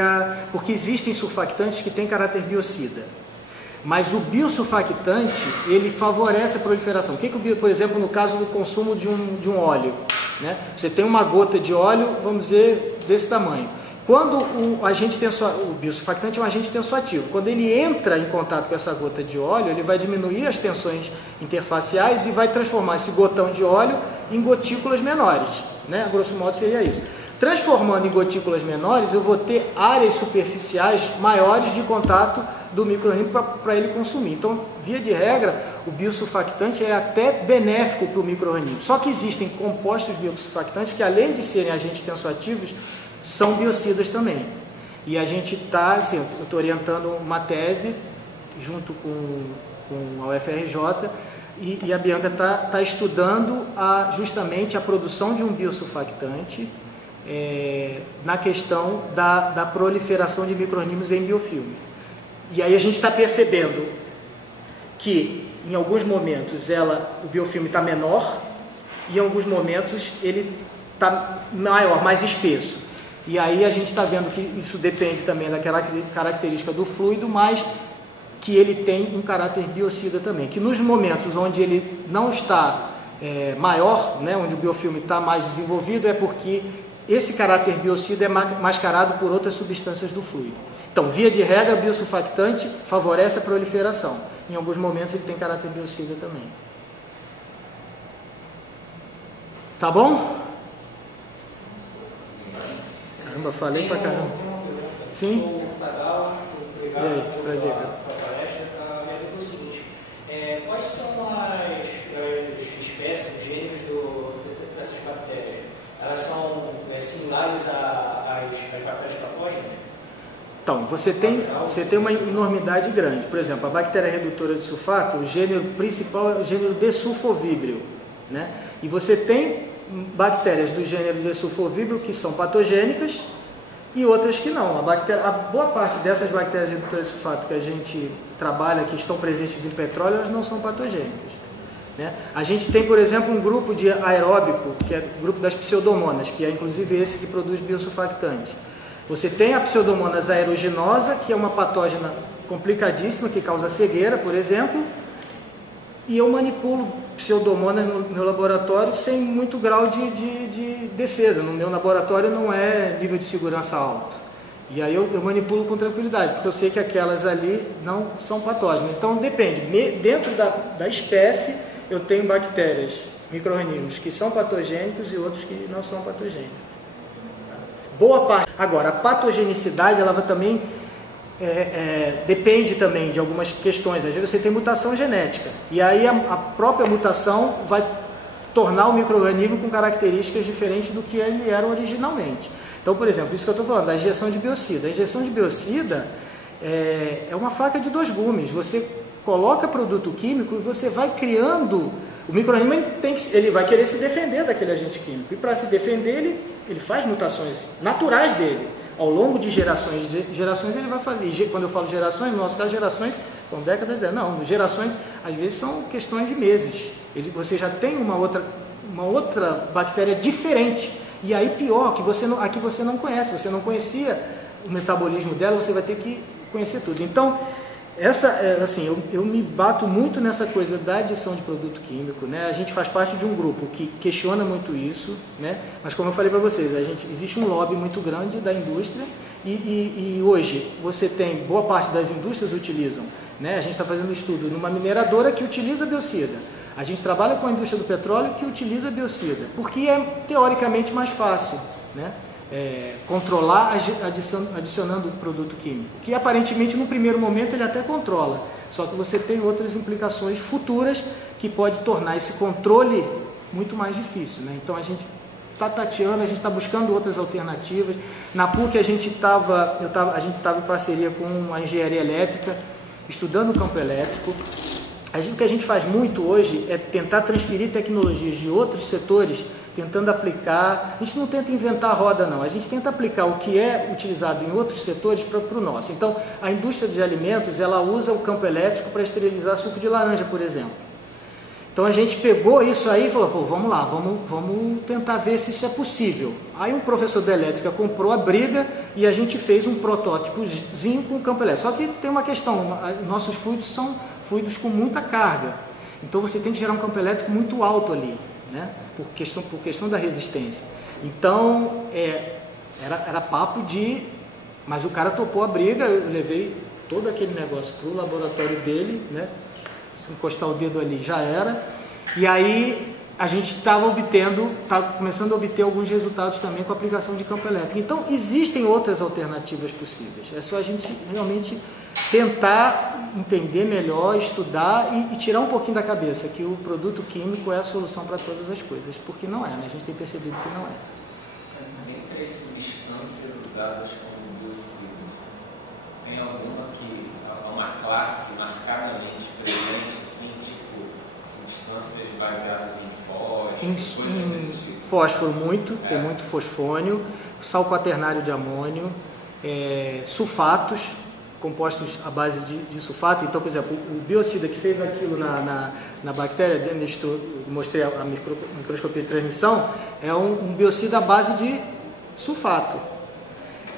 porque existem surfactantes que têm caráter biocida. Mas o biosurfactante, ele favorece a proliferação. Por exemplo, no caso do consumo de um óleo, né? Você tem uma gota de óleo, vamos dizer, desse tamanho. Quando o biosurfactante é um agente tensoativo. Quando ele entra em contato com essa gota de óleo, ele vai diminuir as tensões interfaciais e vai transformar esse gotão de óleo em gotículas menores, né? A grosso modo seria isso. Transformando em gotículas menores, eu vou ter áreas superficiais maiores de contato do micro-organismo para ele consumir. Então, via de regra, o biosurfactante é até benéfico para o micro-organismo. Só que existem compostos biosurfactantes que, além de serem agentes tensoativos, são biocidas também. E a gente está, assim, eu estou orientando uma tese junto com a UFRJ e a Bianca está estudando justamente a produção de um biosurfactante na questão da proliferação de micro-organismos em biofilme. E aí a gente está percebendo que em alguns momentos o biofilme está menor e em alguns momentos ele está maior, mais espesso. E aí a gente está vendo que isso depende também daquela característica do fluido, mas que ele tem um caráter biocida também. Que nos momentos onde ele não está maior, né, onde o biofilme está mais desenvolvido, é porque esse caráter biocida é mascarado por outras substâncias do fluido. Então, via de regra, o biosurfactante favorece a proliferação. Em alguns momentos ele tem caráter biocida também. Tá bom? Caramba, falei pra caramba. Sim? Sou o Tagal, obrigado prazer, pela palestra. A minha dúvida é o seguinte: quais são as espécies, os gêneros dessas bactérias? Elas são similares às bactérias patógenas? Então, você tem uma enormidade grande. Por exemplo, a bactéria redutora de sulfato, o gênero principal é o gênero Desulfovibrio, né? E você tem bactérias do gênero Desulfovibrio que são patogênicas e outras que não. A boa parte dessas bactérias redutoras de sulfato que a gente trabalha, que estão presentes em petróleo, elas não são patogênicas, né? A gente tem, por exemplo, um grupo de aeróbico, que é o grupo das pseudomonas, que é inclusive esse que produz biosurfactante. Você tem a pseudomonas aeruginosa, que é uma patógena complicadíssima, que causa cegueira, por exemplo, e eu manipulo pseudomonas no meu laboratório sem muito grau de defesa. No meu laboratório não é nível de segurança alto. E aí eu manipulo com tranquilidade, porque eu sei que aquelas ali não são patógenas. Então depende. Dentro da espécie eu tenho bactérias, micro-organismos que são patogênicos e outros que não são patogênicos. Boa parte. Agora, a patogenicidade ela também depende também de algumas questões. Às vezes você tem mutação genética, e aí a própria mutação vai tornar o micro-organismo com características diferentes do que ele era originalmente. Então, por exemplo, isso que eu estou falando, da injeção de biocida. A injeção de biocida é uma faca de dois gumes. Você coloca produto químico e você vai criando... O micro-organismo ele vai querer se defender daquele agente químico. E para se defender, ele faz mutações naturais dele. Ao longo de gerações ele vai fazer. Quando eu falo gerações, no nosso caso, gerações são décadas. Não, gerações às vezes são questões de meses. Você já tem uma outra bactéria diferente. E aí pior, a que você não conhece. Você não conhecia o metabolismo dela, você vai ter que conhecer tudo. Então, eu me bato muito nessa coisa da adição de produto químico, né? A gente faz parte de um grupo que questiona muito isso, né? Mas como eu falei para vocês, existe um lobby muito grande da indústria e hoje você tem, boa parte das indústrias utilizam, né? A gente está fazendo um estudo numa mineradora que utiliza biocida. A gente trabalha com a indústria do petróleo que utiliza biocida, porque é teoricamente mais fácil, né? Controlar adicionando produto químico, que aparentemente no primeiro momento ele até controla, só que você tem outras implicações futuras que pode tornar esse controle muito mais difícil, né? Então a gente está tateando, a gente está buscando outras alternativas. Na PUC a gente estava em parceria com a engenharia elétrica, estudando o campo elétrico. O que a gente faz muito hoje é tentar transferir tecnologias de outros setores, tentando aplicar. A gente não tenta inventar a roda, não. A gente tenta aplicar o que é utilizado em outros setores para o nosso. Então, a indústria de alimentos, ela usa o campo elétrico para esterilizar suco de laranja, por exemplo. Então, a gente pegou isso aí e falou, pô, vamos lá, vamos tentar ver se isso é possível. Aí, um professor da elétrica comprou a briga e a gente fez um protótipozinho com o campo elétrico. Só que tem uma questão, nossos fluidos são fluidos com muita carga. Então, você tem que gerar um campo elétrico muito alto ali, né? Por questão da resistência. Então, era papo de... Mas o cara topou a briga, eu levei todo aquele negócio para o laboratório dele, né? Se encostar o dedo ali já era. E aí a gente estava começando a obter alguns resultados também com a aplicação de campo elétrico. Então, existem outras alternativas possíveis. É só a gente realmente tentar entender melhor, estudar e tirar um pouquinho da cabeça que o produto químico é a solução para todas as coisas, porque não é, né? A gente tem percebido que não é. Entre as substâncias usadas como biocida, tem alguma uma classe marcadamente presente, assim, tipo substâncias baseadas em fósforo? Fósforo muito, tem muito fosfônio, sal quaternário de amônio, sulfatos, compostos à base de sulfato. Então, por exemplo, o biocida que fez aquilo na bactéria, eu mostrei a microscopia de transmissão, é um biocida à base de sulfato.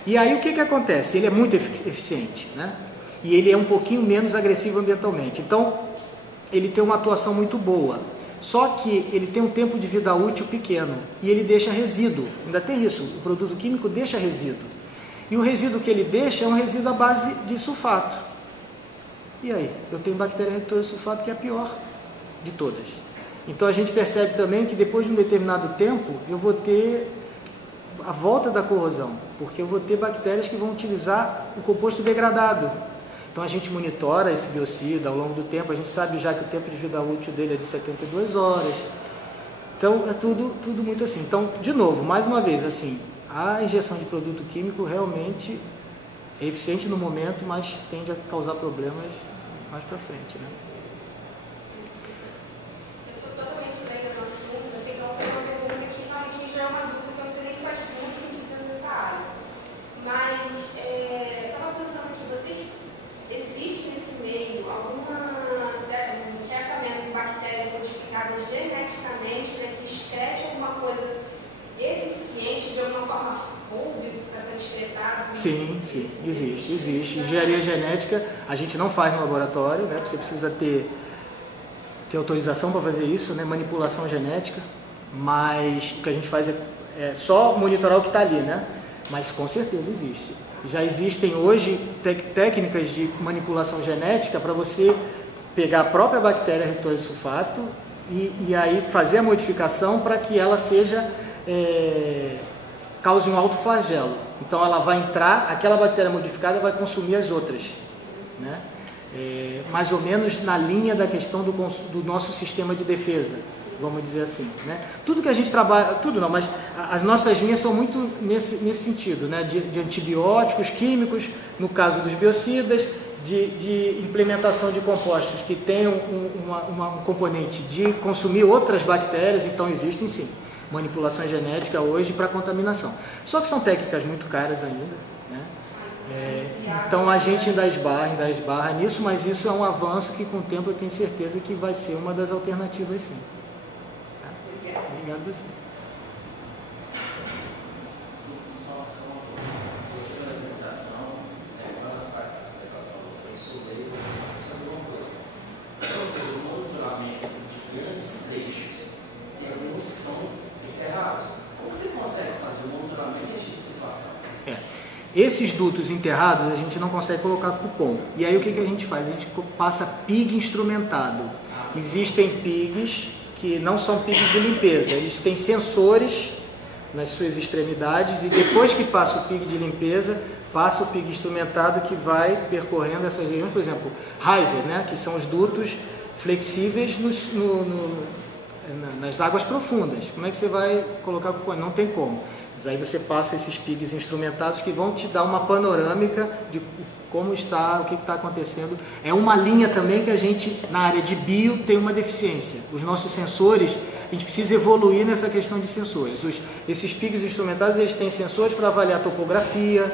E aí o que acontece? Ele é muito eficiente, né? E ele é um pouquinho menos agressivo ambientalmente. Então, ele tem uma atuação muito boa. Só que ele tem um tempo de vida útil pequeno e ele deixa resíduo. Ainda tem isso, o produto químico deixa resíduo. E o resíduo que ele deixa é um resíduo à base de sulfato. E aí? Eu tenho bactéria redutora de sulfato que é a pior de todas. Então a gente percebe também que depois de um determinado tempo eu vou ter a volta da corrosão, porque eu vou ter bactérias que vão utilizar o composto degradado. Então a gente monitora esse biocida ao longo do tempo, a gente sabe já que o tempo de vida útil dele é de 72 horas. Então é tudo muito assim. Então, de novo, mais uma vez, assim, a injeção de produto químico realmente é eficiente no momento, mas tende a causar problemas mais para frente, né? Eu sou totalmente leiga no assunto, assim, então foi uma pergunta que realmente me gerou uma dúvida, que eu não sei nem se faz muito sentido dentro dessa área. Mas, eu estava pensando que existe nesse meio um tratamento com bactérias modificadas geneticamente para que excrete alguma coisa eficiente de alguma forma pública para ser excretado? Sim, existe. Engenharia genética a gente não faz no laboratório, né? Você precisa ter autorização para fazer isso, né? Manipulação genética, mas o que a gente faz é só monitorar o que está ali, né? Mas com certeza existe. Já existem hoje técnicas de manipulação genética para você pegar a própria bactéria redutora de sulfato e aí fazer a modificação para que ela seja cause um autoflagelo. Então ela vai entrar, aquela bactéria modificada vai consumir as outras, né? Mais ou menos na linha da questão do nosso sistema de defesa, vamos dizer assim, né? Tudo que a gente trabalha, tudo não, mas as nossas linhas são muito nesse sentido, né? De antibióticos, químicos, no caso dos biocidas, de implementação de compostos que tenham um componente de consumir outras bactérias. Então existem sim manipulação genética hoje para contaminação, só que são técnicas muito caras ainda, né? Então a gente ainda esbarra nisso, mas isso é um avanço que com o tempo eu tenho certeza que vai ser uma das alternativas sim. Tá? Obrigado a você. Esses dutos enterrados a gente não consegue colocar cupom. E aí o que a gente faz? A gente passa PIG instrumentado. Existem PIGs que não são PIGs de limpeza, eles têm sensores nas suas extremidades e depois que passa o PIG de limpeza, passa o PIG instrumentado que vai percorrendo essas regiões, por exemplo, riser, né, que são os dutos flexíveis nas águas profundas. Como é que você vai colocar cupom? Não tem como. Mas aí você passa esses PIGs instrumentados que vão te dar uma panorâmica de como está, o que está acontecendo. É uma linha também que a gente, na área de bio, tem uma deficiência. Os nossos sensores, a gente precisa evoluir nessa questão de sensores. Esses PIGs instrumentados, eles têm sensores para avaliar a topografia,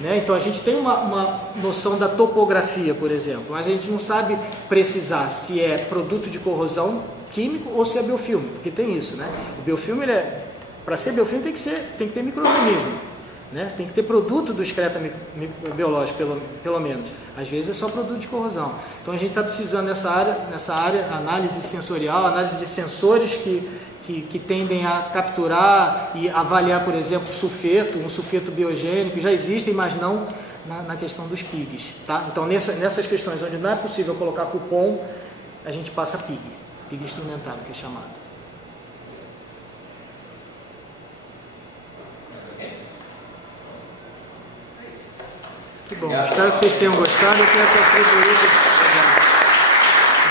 né? Então a gente tem uma noção da topografia, por exemplo, mas a gente não sabe precisar se é produto de corrosão químico ou se é biofilme, porque tem isso, né? O biofilme, para ser biofilme tem que ter micro-organismo, né? Tem que ter produto do excreta biológico, pelo menos. Às vezes é só produto de corrosão. Então a gente está precisando nessa área, análise sensorial, análise de sensores que tendem a capturar e avaliar, por exemplo, um sulfeto biogênico. Já existem, mas não na questão dos PIGs. Tá? Então nessas questões onde não é possível colocar cupom, a gente passa PIG instrumentado, que é chamado. Que bom, espero que vocês tenham gostado. Eu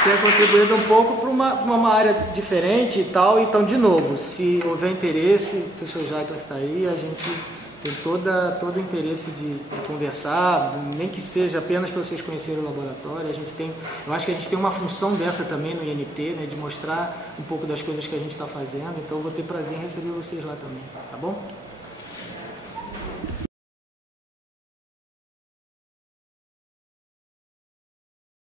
tenho contribuído um pouco para uma área diferente e tal. Então, de novo, se houver interesse, o professor Jackler está aí, a gente tem todo o interesse de conversar, nem que seja apenas para vocês conhecerem o laboratório. Eu acho que a gente tem uma função dessa também no INT, né, de mostrar um pouco das coisas que a gente está fazendo. Então, eu vou ter prazer em receber vocês lá também, tá bom?